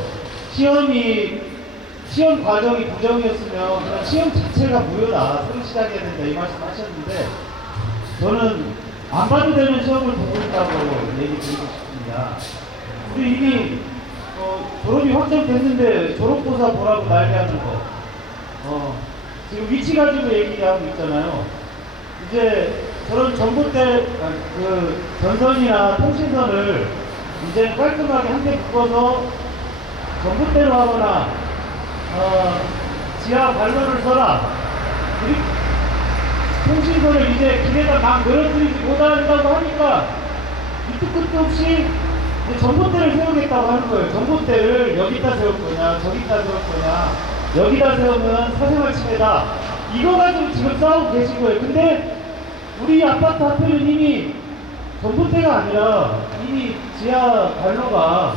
시험 과정이 부정이었으면 그냥 시험 자체가 무효다. 새로 시작해야 된다. 이 말씀 하셨는데 저는 안 봐도 되는 시험을 보고 있다고 얘기 드리고 싶습니다. 우리 이미 졸업이 확정됐는데 졸업고사 보라고 난리하는 거. 지금 위치 가지고 얘기하고 있잖아요. 이제 저런 전봇대 전선이나 통신선을 이제 깔끔하게 한 대 묶어서 전봇대로 하거나 지하 발로를 써라. 통신선을 이제 길에다 막 늘어뜨리지 못한다고 하니까 밑도 끝도 없이 전봇대를 세우겠다고 하는 거예요. 전봇대를 여기다 세울 거냐, 저기다 세울 거냐, 여기다 세우면 사생활 침해다. 이거 가지고 지금 싸우고 계신 거예요. 근데 우리 아파트 앞에는 이미 전봇대가 아니라 이미 지하 발로가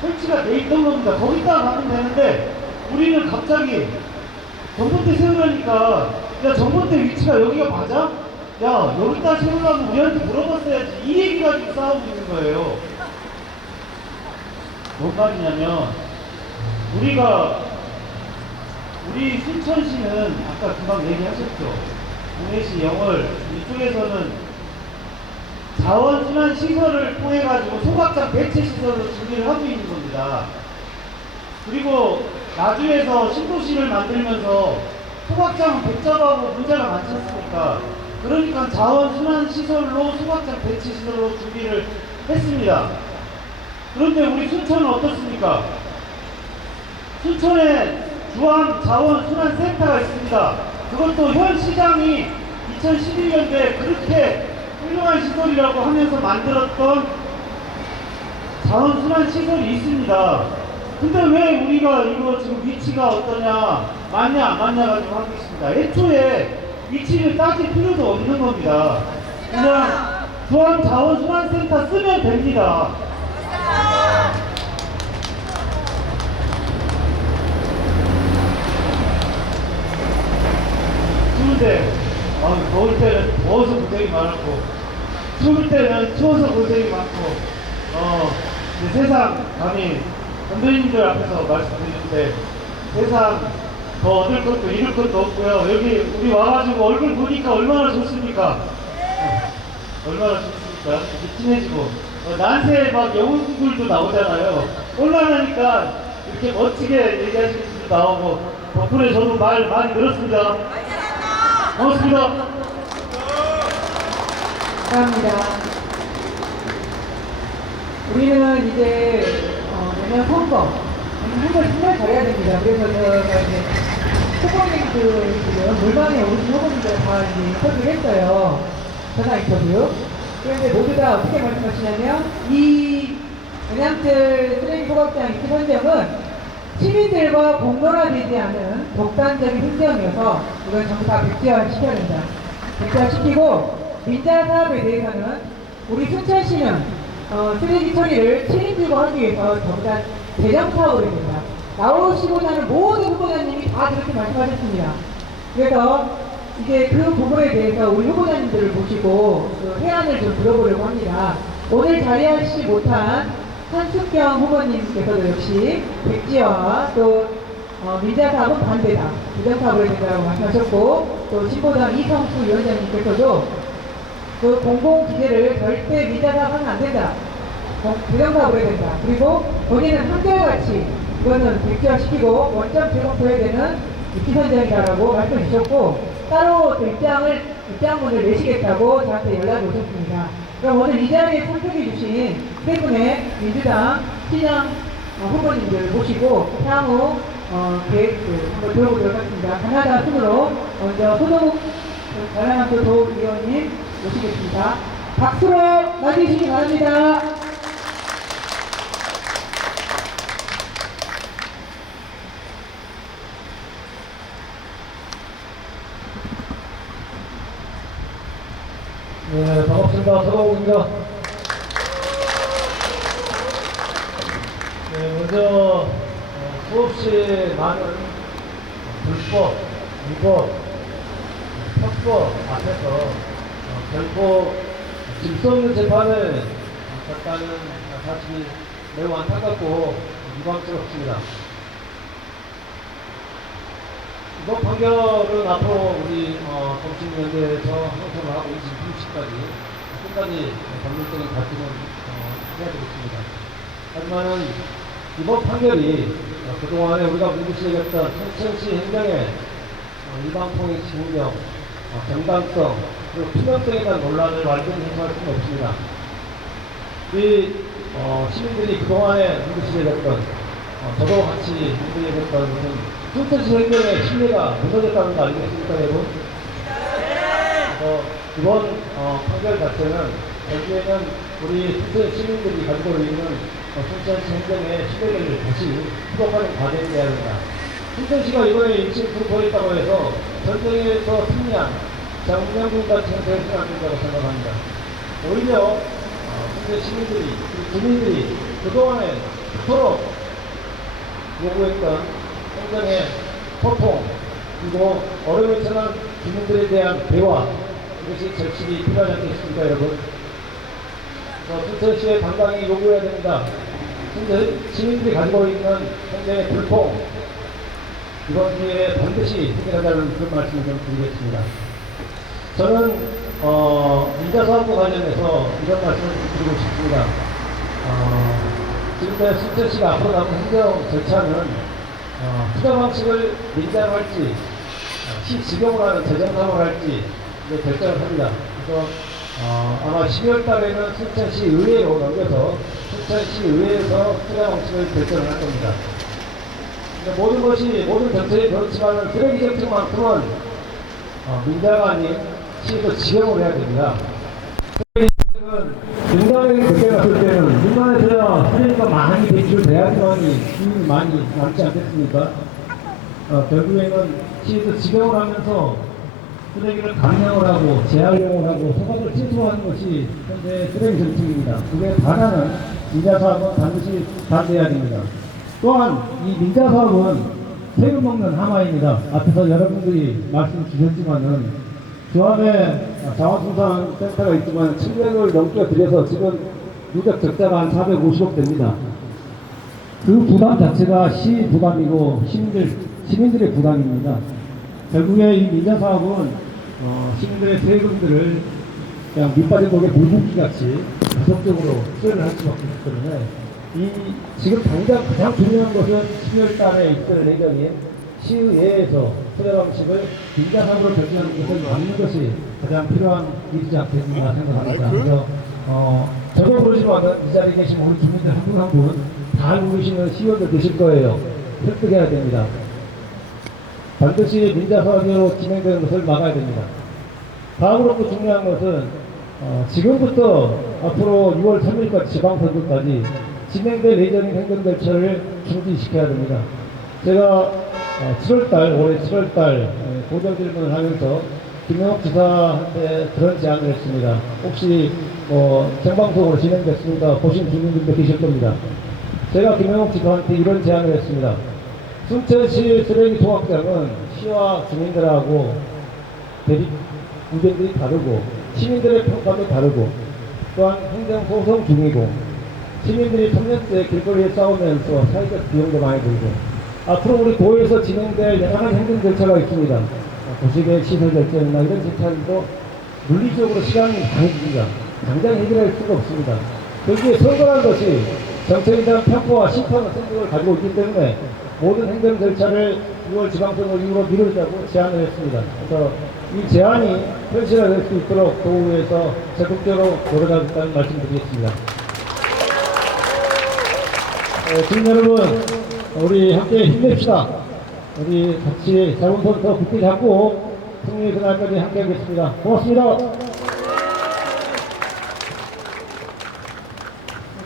설치가 돼 있던 겁니다. 거기다 가면 되는데 우리는 갑자기 전봇대 세우려니까 야 전봇대 위치가 여기가 맞아? 야 여기다 세우려면 우리한테 물어봤어야지. 이 얘기 가지고 싸우고 있는 거예요. 뭔 말이냐면 우리 순천시는 아까 금방 얘기하셨죠. 동해시 영월 이쪽에서는 자원순환시설을 통해가지고 소각장 배치시설을 준비를 하고 있는 겁니다. 그리고 나주에서 신도시를 만들면서 소각장은 복잡하고 문제가 많지 않습니까? 그러니까 자원순환시설로 소각장 배치시설로 준비를 했습니다. 그런데 우리 순천은 어떻습니까? 순천에 중앙자원순환센터가 있습니다. 그것도 현 시장이 2011년도에 그렇게 훌륭한 시설이라고 하면서 만들었던 자원순환시설이 있습니다. 근데 왜 우리가 이거 지금 위치가 어떠냐, 맞냐 안 맞냐 가지고 하고 있습니다. 애초에 위치를 따질 필요도 없는 겁니다. 그냥 중앙자원순환센터 쓰면 됩니다. 추운데 더울 때는 더워서 고생이 많았고 추울 때는 추워서 고생이 많고 세상 감히 선배님들 앞에서 말씀드리는데 세상 더 얻을 것도 잃을 것도 없고요. 여기 우리 와가지고 얼굴 보니까 얼마나 좋습니까? 얼마나 좋습니까? 이렇게 친해지고 난세 막 영웅들도 나오잖아요. 곤란하니까 이렇게 멋지게 얘기하시는 분도 나오고 덕분에 저도 말 많이 늘었습니다. 고맙습니다. 감사합니다. 우리는 이제 내년 선거 정말 정말 잘해야 됩니다. 그래서 제가 이제 후보님들 지금 물망에 오르신 후보님들 다 이제 인터뷰를 했어요. 전화 인터뷰. 그런데 모두 다 어떻게 말씀하시냐면 이 은양틀 쓰레기 소각장 입지 선정은 시민들과 공론화되지 않은 독단적인 행정이어서 이건 전부 다 백지화 시켜야 된다. 백지화 시키고 민자 사업에 대해서는 우리 순천시는 쓰레기 처리를 책임지고 하기 위해서 전부 다 대장 사업을 해야 된다. 나오시고자 는 모든 후보자님이 다 그렇게 말씀하셨습니다. 그래서 이제 그 부분에 대해서 우리 후보자님들을 모시고 그 해안을 좀 들어보려고 합니다. 오늘 자리하시지 못한 한숙경 후보님께서도 역시 백지화와 또 민자사업은 반대다. 부정사업을 해야 된다고 말씀하셨고 또 신보당 이성수 위원장님께서도 그 공공기재를 절대 민자사업하면 안 된다. 부정사업을 해야 된다. 그리고 본인은 한결같이 이거는 백지화시키고 원점 재검토해야 되는 입지선정이다라고 말씀해 주셨고 따로 또 입장문을 내시겠다고 저한테 연락이 오셨습니다. 그럼 오늘 이 자리에 참석해 주신 세 분의 민주당 시장 후보님들 모시고 향후 계획들 한번 들어보도록 하겠습니다. 하나다 순으로 먼저 소동욱 자랑한도 도의원님 모시겠습니다. 박수로 맞이해주시기 바랍니다. 네, 반갑습니다. 서동욱입니다. 네, 먼저 수없이 많은 불법, 위법, 편법 앞에서 결코 질서 없는 재판을 겪다는 사실이 매우 안타깝고 유감스럽습니다. 이번 판결은 앞으로 우리 정신연대에서 형성을 하고 26시까지 끝까지 법률적인 갈등을 해야 되겠습니다. 하지만은 이번 판결이 그동안에 우리가 문제시했던 천천시 행정의 일방통행 신경, 정당성, 그리고 투명성에 대한 논란을 완전히 해소할 수는 없습니다. 이 시민들이 그동안에 문제시했던 저도 같이 문제시했던 무슨 순천시 행정의 신뢰가 무너졌다는 거 아니겠습니까, 여러분? 그래서 이번 판결 자체는 결국에는 우리 순천 시민들이 가지고 있는 순천시 행정의 신뢰를 다시 회복하는 과정이어야 된다. 순천시가 이번에 1층 불포했다고 해서 전쟁에서 승리한 장문양군 같은 형태를 안 된다고 생각합니다. 오히려 순천 시민들이, 주민들이 그동안에 그토록 요구했던 행정의 소통, 그리고 어려움에 처한 주민들에 대한 대화, 이것이 절실히 필요하지 않겠습니까, 여러분? 순천시의 당당히 요구해야 됩니다. 순천 시민들이 가지고 있는 행정의 불통, 이번 기회에 반드시 해결하자는 그런 말씀을 좀 드리겠습니다. 저는 민자사업과 관련해서 이런 말씀을 드리고 싶습니다. 지금까지 순천시가 앞으로 남은 행정 절차는 투자 방식을 민자로 할지, 시 직영으로 하는 재정사업을 할지 결정을 합니다. 그래서 아마 12월 달에는 순천시 의회로 넘겨서 순천시 의회에서 투자 방식을 결정을 할 겁니다. 모든 것이, 모든 정책이 그렇지만 쓰레기 정책만큼은 민자가 아닌 시에서 직영으로 해야 됩니다. 민간에 그때 갔을 때는 민간에서야 쓰레기가 많이 배출돼야지만이 수익이 많이 남지 않겠습니까? 결국에는 시에서 직영을 하면서 쓰레기를 감량을 하고 재활용을 하고 소각을 침투하는 것이 현재 쓰레기 정책입니다. 그게 반하는 민자사업은 반드시 반대해야 됩니다. 또한 이 민자사업은 세금 먹는 하마입니다. 앞에서 여러분들이 말씀 주셨지만은 주 안에 자원순산센터가 있지만 700을 넘게 들여서 지금 누적 적자가 한 450억 됩니다. 그 부담 자체가 시 부담이고 시민들의 부담입니다. 결국에 이 민자사업은 시민들의 세금들을 그냥 밑빠진 독에 물붓기 같이 계속적으로 수혜를 할 수밖에 없기 때문에 지금 당장 가장 중요한 것은 12월 달에 있을 예정인 시의회에서 투자 방식을 민자사업으로 결정하는 것을 막는 것이 가장 필요한 일이지 않겠나 생각합니다. 그래서 저도 그러지만 이 자리에 계신 우리 주민들 한 분 한 분 다 알고 계시는 시의원들 되실 거예요. 설득해야 됩니다. 반드시 민자사회로 진행되는 것을 막아야 됩니다. 다음으로 또 중요한 것은 지금부터 앞으로 6월 3일까지 지방선거까지 진행될 예정인 행정 절차를 중지시켜야 됩니다. 제가 7월달, 올해 7월달 고정 질문을 하면서 김영욱 지사한테 그런 제안을 했습니다. 혹시 생방송으로 진행됐습니다. 보신 주민분들 계실 겁니다. 제가 김영욱 지사한테 이런 제안을 했습니다. 순천시 쓰레기 통합장은 시와 주민들하고 대립 의견들이 다르고 시민들의 평가도 다르고 또한 행정소송 중이고 시민들이 3년째 길거리에 싸우면서 사회적 비용도 많이 들고 앞으로 우리 도에서 진행될 다양한 행정 절차가 있습니다. 도시계획 시설 결정이나 이런 절차도 물리적으로 시간이 많이 듭니다. 당장 해결할 수가 없습니다. 여기에 선거라는 것이 정책에 대한 평가와 심판의 성격을 가지고 있기 때문에 모든 행정 절차를 6월 지방선거 이후로 미루자고 제안을 했습니다. 그래서 이 제안이 현실화될 수 있도록 도의회에서 적극적으로 노력하겠다는 말씀드리겠습니다. 주민 여러분, 우리 함께 힘냅시다. 우리 같이 자원선터 굳게 잡고 승리의 그날까지 함께 하겠습니다. 고맙습니다.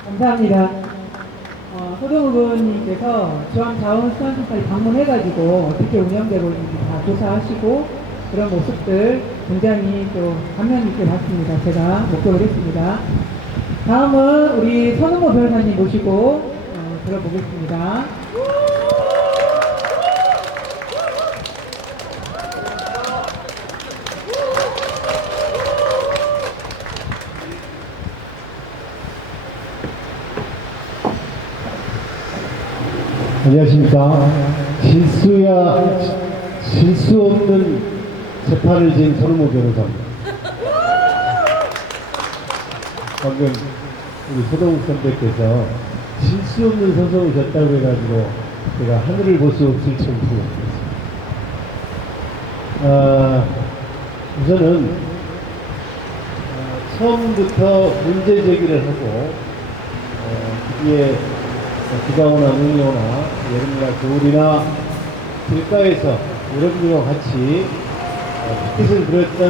감사합니다. 소동욱 의원님께서 중앙자원수산센터에 방문해가지고 어떻게 운영되고 있는지 다 조사하시고 그런 모습들 굉장히 또 감명 있게 봤습니다. 제가 목격을 했습니다. 다음은 우리 선은모 변호사님 모시고 들어보겠습니다. 안녕하십니까. 실수 없는 재판을 지은 선은모 변호사입니다. 방금 우리 소동욱 선배께서 실수 없는 소송을 졌다고 해가지고 제가 하늘을 볼 수 없을 정도로 우선은 처음부터 문제 제기를 하고 뒤에 비가 오나 눈이 오나 여름이나 겨울이나 길가에서 여러분들과 같이 피켓을 부렸던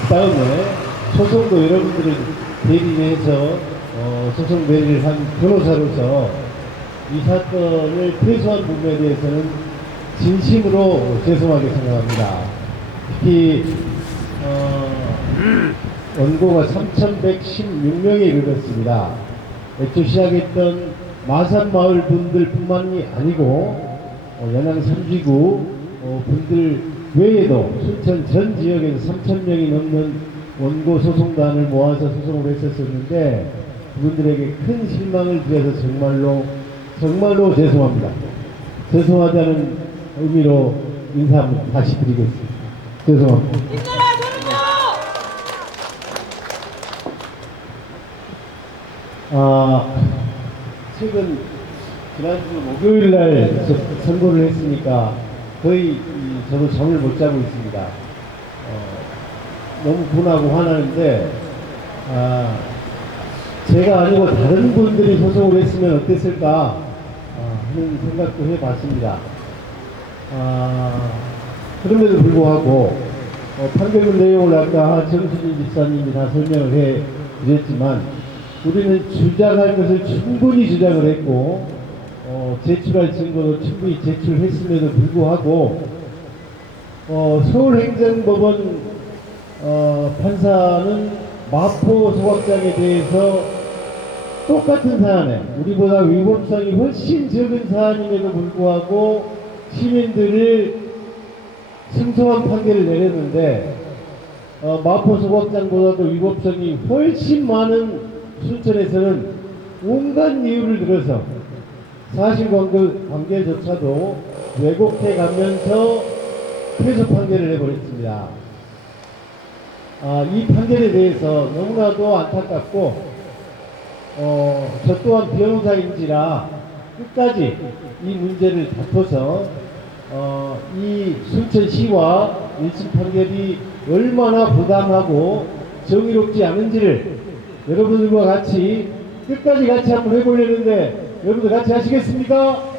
그 다음에 소송도 여러분들을 대리해서 소송 대리를 한 변호사로서 이 사건을 패소한 부분에 대해서는 진심으로 죄송하게 생각합니다. 특히 원고가 3,116명에 이르렀습니다. 애초 시작했던 마산마을 분들 뿐만이 아니고 연양 3지구 분들 외에도 순천 전 지역에서 3,000명이 넘는 원고 소송단을 모아서 소송을 했었는데 그분들에게 큰 실망을 드려서 정말로 죄송합니다. 죄송하다는 의미로 인사 다시 드리겠습니다. 죄송합니다. 최근 지난주 목요일날 선고를 했으니까 거의 저도 잠을 못 자고 있습니다. 너무 분하고 화나는데 제가 아니고 다른 분들이 소송을 했으면 어땠을까 하는 생각도 해봤습니다. 그럼에도 불구하고 판결문 내용을 아까 정수진 집사님이 다 설명을 해 드렸지만 우리는 주장할 것을 충분히 주장을 했고 제출할 증거도 충분히 제출했음에도 불구하고 서울행정법원 판사는 마포 소각장에 대해서 똑같은 사안에 우리보다 위법성이 훨씬 적은 사안임에도 불구하고 시민들을 승소한 판결을 내렸는데 마포 소각장보다도 위법성이 훨씬 많은 순천에서는 온갖 이유를 들어서 사실관계조차도 왜곡해 가면서 패소 판결을 해버렸습니다. 이 판결에 대해서 너무나도 안타깝고 저 또한 변호사인지라 끝까지 이 문제를 다퉈서 이 순천시와 1심 판결이 얼마나 부당하고 정의롭지 않은지를 여러분들과 같이 끝까지 같이 한번 해보려는데 여러분들 같이 하시겠습니까?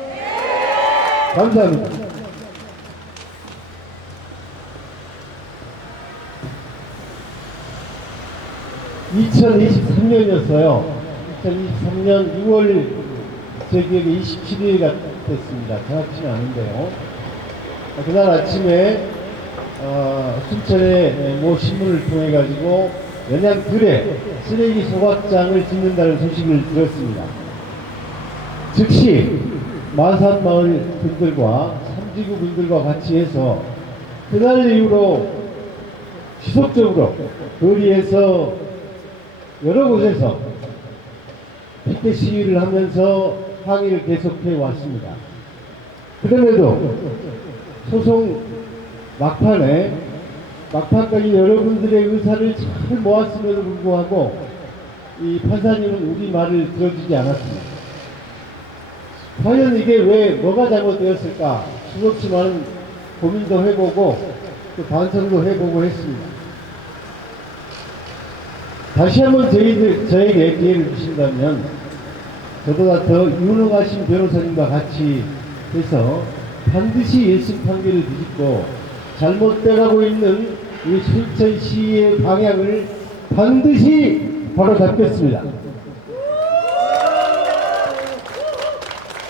네! 감사합니다. 2023년이었어요. 2023년 6월 제 기억에 27일가 됐습니다. 정확치는 않은데요. 그날 아침에 순천의 모 신문을 통해 가지고 연양들에 쓰레기 소각장을 짓는다는 소식을 들었습니다. 즉시 마산마을 분들과 삼지구 분들과 같이 해서 그날 이후로 지속적으로 거리에서 여러 곳에서 핏대 시위를 하면서 항의를 계속해 왔습니다. 그럼에도 소송 막판까지 여러분들의 의사를 잘 모았음에도 불구하고 이 판사님은 우리 말을 들어주지 않았습니다. 과연 이게 왜 뭐가 잘못되었을까 수없이 많은 고민도 해보고 또 반성도 해보고 했습니다. 다시 한번 저에게 기회를 주신다면 저보다 더 유능하신 변호사님과 같이 해서 반드시 1심 판결을 뒤집고 잘못돼가고 있는 이 순천시의 방향을 반드시 바로잡겠습니다.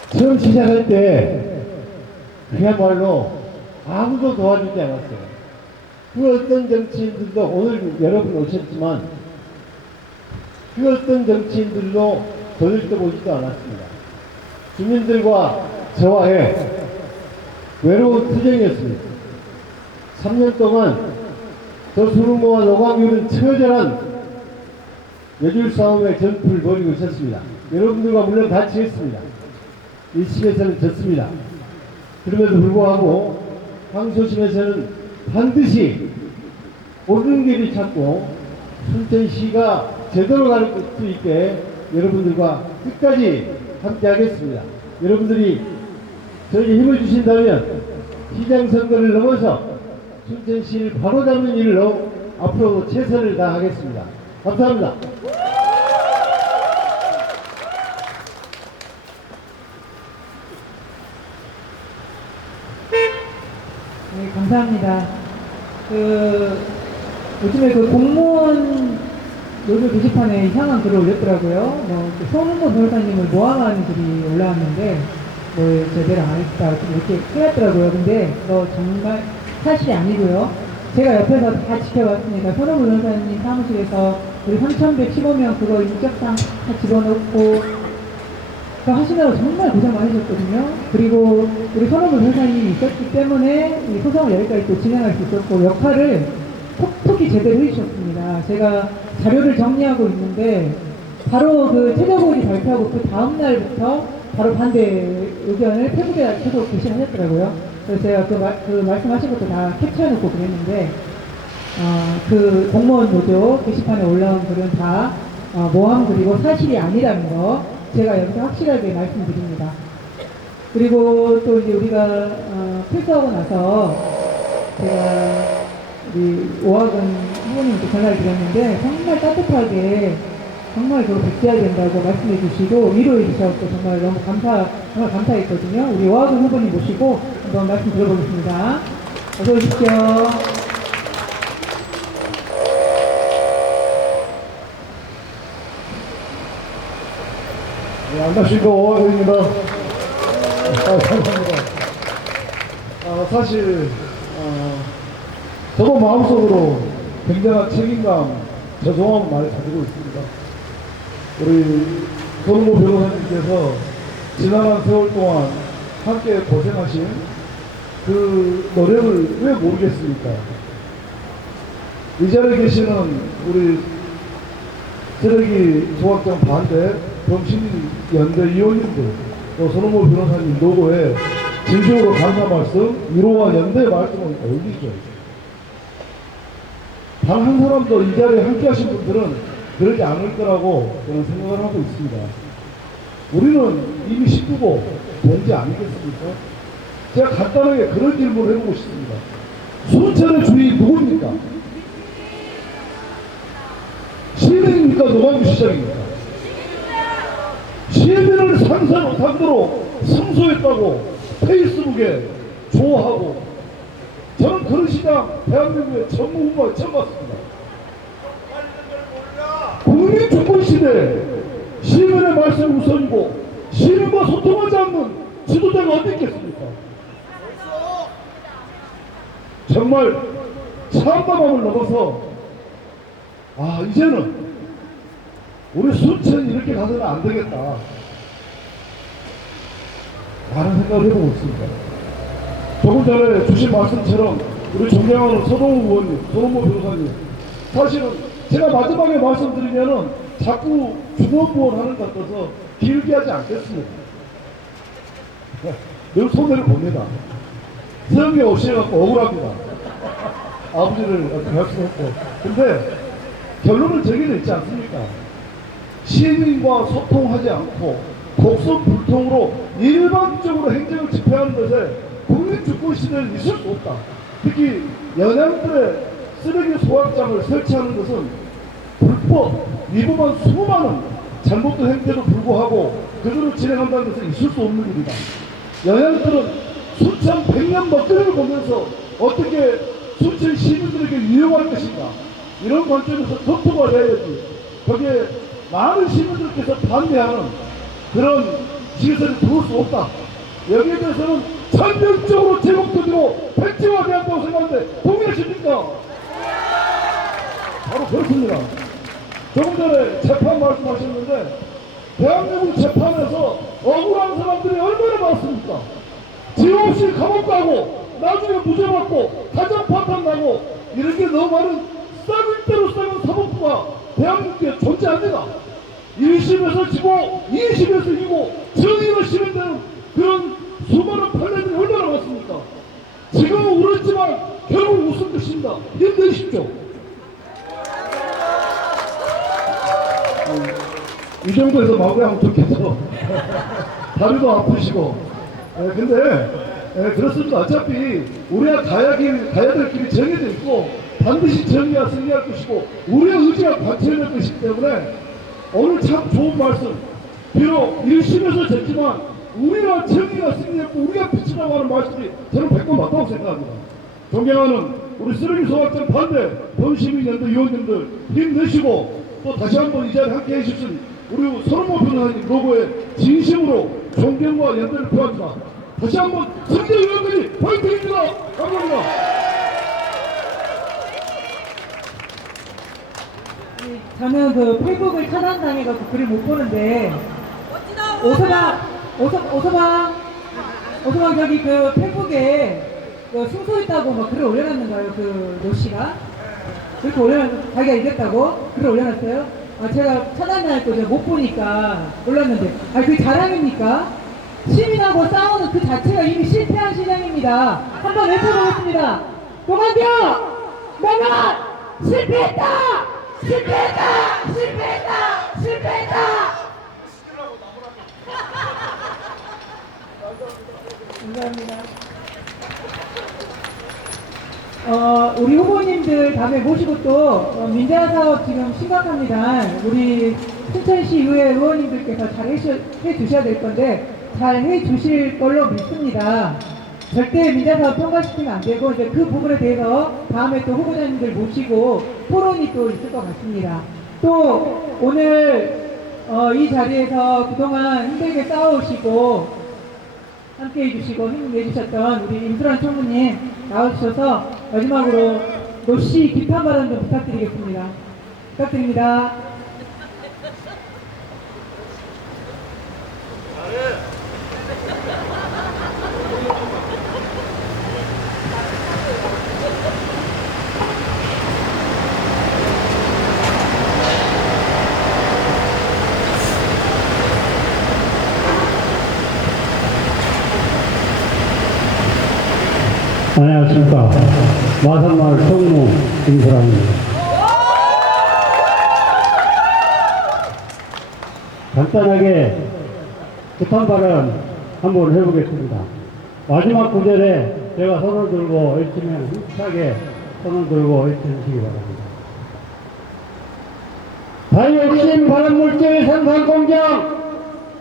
처음 시작할 때 그야말로 아무도 도와주지 않았어요. 그 어떤 정치인들도 오늘 여러분 오셨지만 그 어떤 정치인들도 거들떠보지도 않았습니다. 주민들과 저와의 외로운 투쟁이었습니다. 3년 동안 저 수능모와 노광규는 처절한 외줄 싸움의 전투를 벌이고 있었습니다. 여러분들과 물론 같이 했습니다. 1심에서는 졌습니다. 그럼에도 불구하고 항소심에서는 반드시 옳은 길을 찾고 순천시가 제대로 갈 수 있게 여러분들과 끝까지 함께 하겠습니다. 여러분들이 저에게 힘을 주신다면 시장 선거를 넘어서 순천시를 바로잡는 일로 앞으로도 최선을 다하겠습니다. 감사합니다. 네, 감사합니다. 요즘에 공무원 노조 게시판에 이상한 글을 올렸더라고요. 손흥모 변호사님을 모함하는 글이 올라왔는데, 제대로 안 했다, 좀 이렇게 해놨더라고요. 근데, 정말 사실이 아니고요. 제가 옆에서 다 지켜봤으니까, 손흥모 변호사님 사무실에서 우리 3,115명 그거 인적상 다 집어넣고, 하시느라고 정말 고생 많으셨거든요. 그리고 우리 손흥모 변호사님이 있었기 때문에 이 소송을 여기까지 또 진행할 수 있었고, 역할을 톡톡히 제대로 해주셨습니다. 제가 자료를 정리하고 있는데 바로 최저고지 발표하고 그 다음날부터 바로 반대 의견을 페북에 계속 게시하셨더라고요. 그래서 제가 그 말씀하신 것도 다 캡처해놓고 그랬는데 그 공무원 노조 게시판에 올라온 글은 다 모함 그리고 사실이 아니라는 거 제가 여기서 확실하게 말씀드립니다. 그리고 또 이제 우리가 필수하고 나서 제가 우리 오학원 후보님께 전화를 드렸는데 정말 따뜻하게 정말 그거 백지해야 된다고 말씀해 주시고 위로해 주셔서 정말 너무 정말 감사했거든요. 우리 오학원 후보님 모시고 한번 말씀 들어보겠습니다. 어서 오십시오. 네, 안녕하십니까. 오학원입니다. 감사합니다. 사실 저도 마음속으로 굉장한 책임감, 죄송함을 많이 가지고 있습니다. 우리 손흥모 변호사님께서 지난한 세월 동안 함께 고생하신 그 노력을 왜 모르겠습니까? 이 자리에 계시는 우리 쓰레기 소각장 반대 범신연대 위원님들, 또 손흥모 변호사님 노고에 진심으로 감사 말씀, 위로와 연대 말씀을 올리죠. 단 한 사람도 이 자리에 함께 하신 분들은 그러지 않을 거라고 저는 생각을 하고 있습니다. 우리는 이미 19고 동지 아니겠습니까? 제가 간단하게 그런 질문을 해보고 싶습니다. 순천의 주인 누굽니까? 시민입니까? 노광규 시장입니까? 시민을 상상 못할 정도로 성소했다고 페이스북에 조하고, 저는 그런 시장 대한민국의 전무후보에 처음 봤습니다. 시대에 시민의 말씀 우선이고 시민과 소통하지 않는 지도자가 어디 있겠습니까? 정말 참담함을 넘어서 이제는 우리 순천이 이렇게 가서는 안 되겠다 라는 생각을 해보고 있습니다. 조금 전에 주신 말씀처럼 우리 존경하는 서동우 의원님, 서동우 변호사님, 사실은 제가 마지막에 말씀드리면은 자꾸 중원부원 하는 것 같아서 길게 하지 않겠습니다. 늘 손해를 봅니다. 성의 없이 해갖고 억울합니다. 아버지를 어떻게 할 수도 없고. 근데 결론은 저기는 있지 않습니까? 시민과 소통하지 않고 곡선불통으로 일방적으로 행정을 집행하는 것에 국민 주권 시대는 있을 수 없다. 특히 연양들의 쓰레기 소각장을 설치하는 것은 불법, 위법한 수많은 잘못된 행태도 불구하고 그대로 진행한다는 것은 있을 수 없는 일이다. 연양들은 순천 100년 먹거리를 보면서 어떻게 순천 시민들에게 유용할 것인가 이런 관점에서 검토가 돼야지 거기에 많은 시민들께서 반대하는 그런 지휘서를 들을 수 없다. 여기에 대해서는 전면적으로 제목드리고 백지화돼야 한다고 생각하는데 동의하십니까? 바로 그렇습니다. 조금 전에 재판 말씀하셨는데 대한민국 재판에서 억울한 사람들이 얼마나 많습니까? 죄 없이 감옥 가고 나중에 무죄 받고 가정 파탄 나고 이렇게 너무 많은 썩을 대로 썩은 사법부가 대한민국에 존재합니다. 1심에서 지고 2심에서 이기고 정의가 실현되는 그런 수많은 판례들이 얼마나 많습니까? 지금은 울었지만 결국 웃을 것입니다. 힘내십시오. 이 정도에서 마무리하면 좋겠죠. 다리도 아프시고. 근데 그렇습니다. 어차피 우리가 가야 될 길이 정해져 있고 반드시 정의가 승리할 것이고 우리의 의지가 관철될 것이기 때문에 오늘 참 좋은 말씀, 비록 1심에서 졌지만 우리가 정의가 승리했고 우리가 빛이라고 하는 말씀이 저는 100번 맞다고 생각합니다. 존경하는 우리 쓰레기 소각장 반대 범시민연대 의원님들 힘내시고 또 다시 한번 이 자리에 함께 해주신 우리 서른모 변호사님 로고에 진심으로 존경과 연대를 표합니다. 다시 한번 승리 의원들이 파이팅입니다. 감사합니다. 저는 그 페이북을 차단당해갖고 글을 못 보는데 오서방 저기 그 페이북에 그 승소했다고 막 글을 올려놨는 거예요. 그 노씨가 그렇게 자기가 이겼다고 글을 올려놨어요. 제가 차단당했고 제가 못 보니까 몰랐는데 그게 자랑입니까? 시민하고 싸우는 그 자체가 이미 실패한 시장입니다. 한번 외쳐보겠습니다. 노관경! 명한! 실패했다! 실패했다! 실패했다! 실패했다! 감사합니다. 우리 후보님들 다음에 모시고 또 민자사업 지금 심각합니다. 우리 순천시 의회 의원님들께서 잘 해주셔야 될 건데 잘 해주실 걸로 믿습니다. 절대 민자사업 통과시키면 안 되고 이제 그 부분에 대해서 다음에 또 후보자님들 모시고 토론이 또 있을 것 같습니다. 또 오늘 이 자리에서 그동안 힘들게 싸워오시고 함께 해주시고 힘내주셨던 우리 임수란 총무님 나와주셔서 마지막으로 노씨 비판 발언 좀 부탁드리겠습니다. 부탁드립니다. 안녕하십니까. 마산마을 총무 김수랑입니다. 간단하게 비판 발언 한번 해보겠습니다. 마지막 구절에 제가 손을 들고 외치면 힘차게 손을 들고 외쳐주시기 바랍니다. 다이옥신 발암물질 생산 공장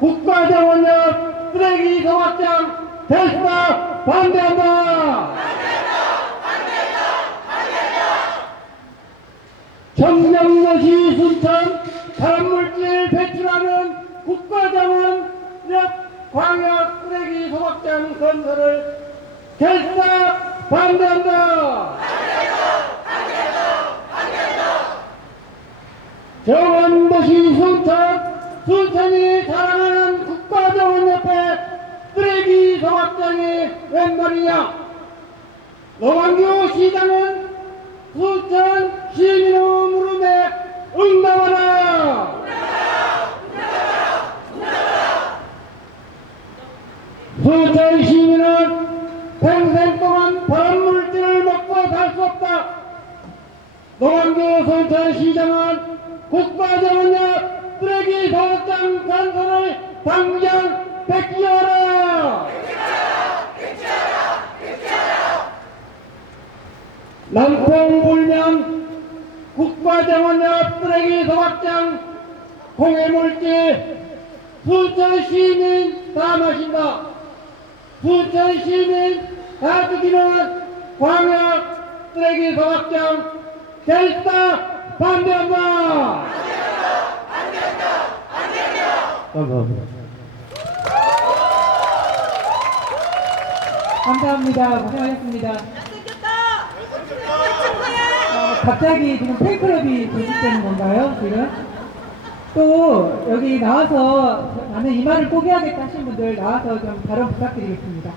국가정원역 쓰레기 소각장 대수사 반대한다! 청정도시 순천 발암물질 광역 쓰레기 소각장 건설을 결사 반대한다. 정원도시 순천이 자랑하는 국가정원 옆에 쓰레기 소각장이 웬 말이냐. 노광규 시장은 순천 시민의 물음에 응답하라. 순천 시민은 평생 동안 발암물질을 먹고 살 수 없다. 노광규 순천시장은 국가정원 옆 쓰레기 소각장 건설을 당장 백지하라. 남풍 불면 국가정원 옆 쓰레기 소각장 공해물질 순천시민 다 마신다. 순천시민 다 죽이는 광역 쓰레기 소각장 결사 반대한다. 감사합니다. 감사합니다. 고생하셨습니다. 갑자기 지금 팬클럽이 조직되는 건가요, 지금? 또 여기 나와서 나는 이 말을 꼭 해야겠다 하신 분들 나와서 좀 발언 부탁드리겠습니다.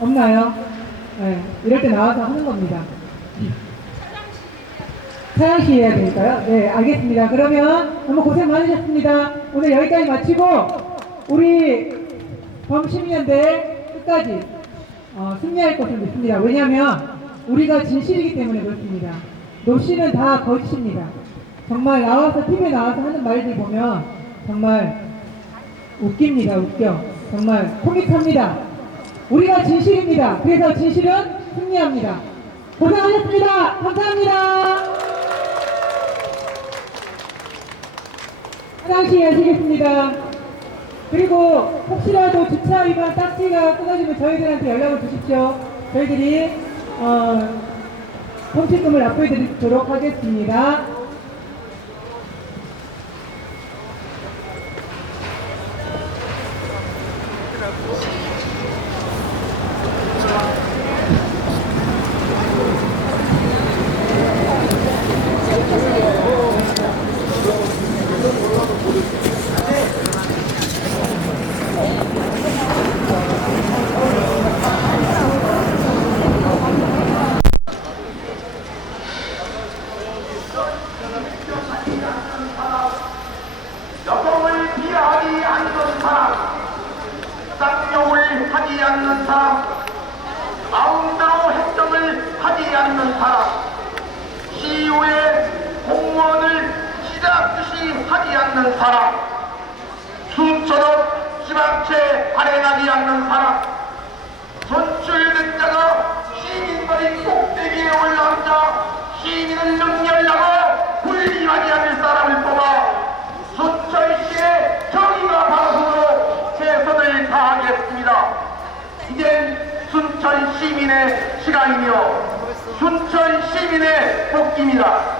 없나요? 네, 이럴 때 나와서 하는 겁니다. 차양시 해야 되니까요. 네, 알겠습니다. 그러면 너무 고생 많으셨습니다. 오늘 여기까지 마치고 우리 범시민연대 끝까지 승리할 것을 믿습니다. 왜냐하면 우리가 진실이기 때문에 그렇습니다. 노씨는 다 거짓입니다. 정말 나와서 TV에 나와서 하는 말들 보면 정말 웃깁니다. 웃겨. 정말 코믹합니다. 우리가 진실입니다. 그래서 진실은 승리합니다. 고생하셨습니다. 감사합니다. 화장실 하시겠습니다. 그리고 혹시라도 주차 위반 딱지가 끊어지면 저희들한테 연락을 주십시오. 저희들이 범칙금을 납부해드리도록 하겠습니다. 여성을 비하하지 않는 사람, 쌍욕을 하지 않는 사람, 마음대로 행정을 하지 않는 사람, 시의회 공무원을 시작듯이 하지 않는 사람, 수처럼 지방채 발행하지 않는 사람, 선출된 자가 시민들이 꼭대기에 올라앉아 시민을 능멸하고 분리하지 않을 사람을 뽑아 순천시의 정의와 방송으로 최선을 다하겠습니다. 이젠 순천 시민의 시간이며 순천 시민의 복귀입니다.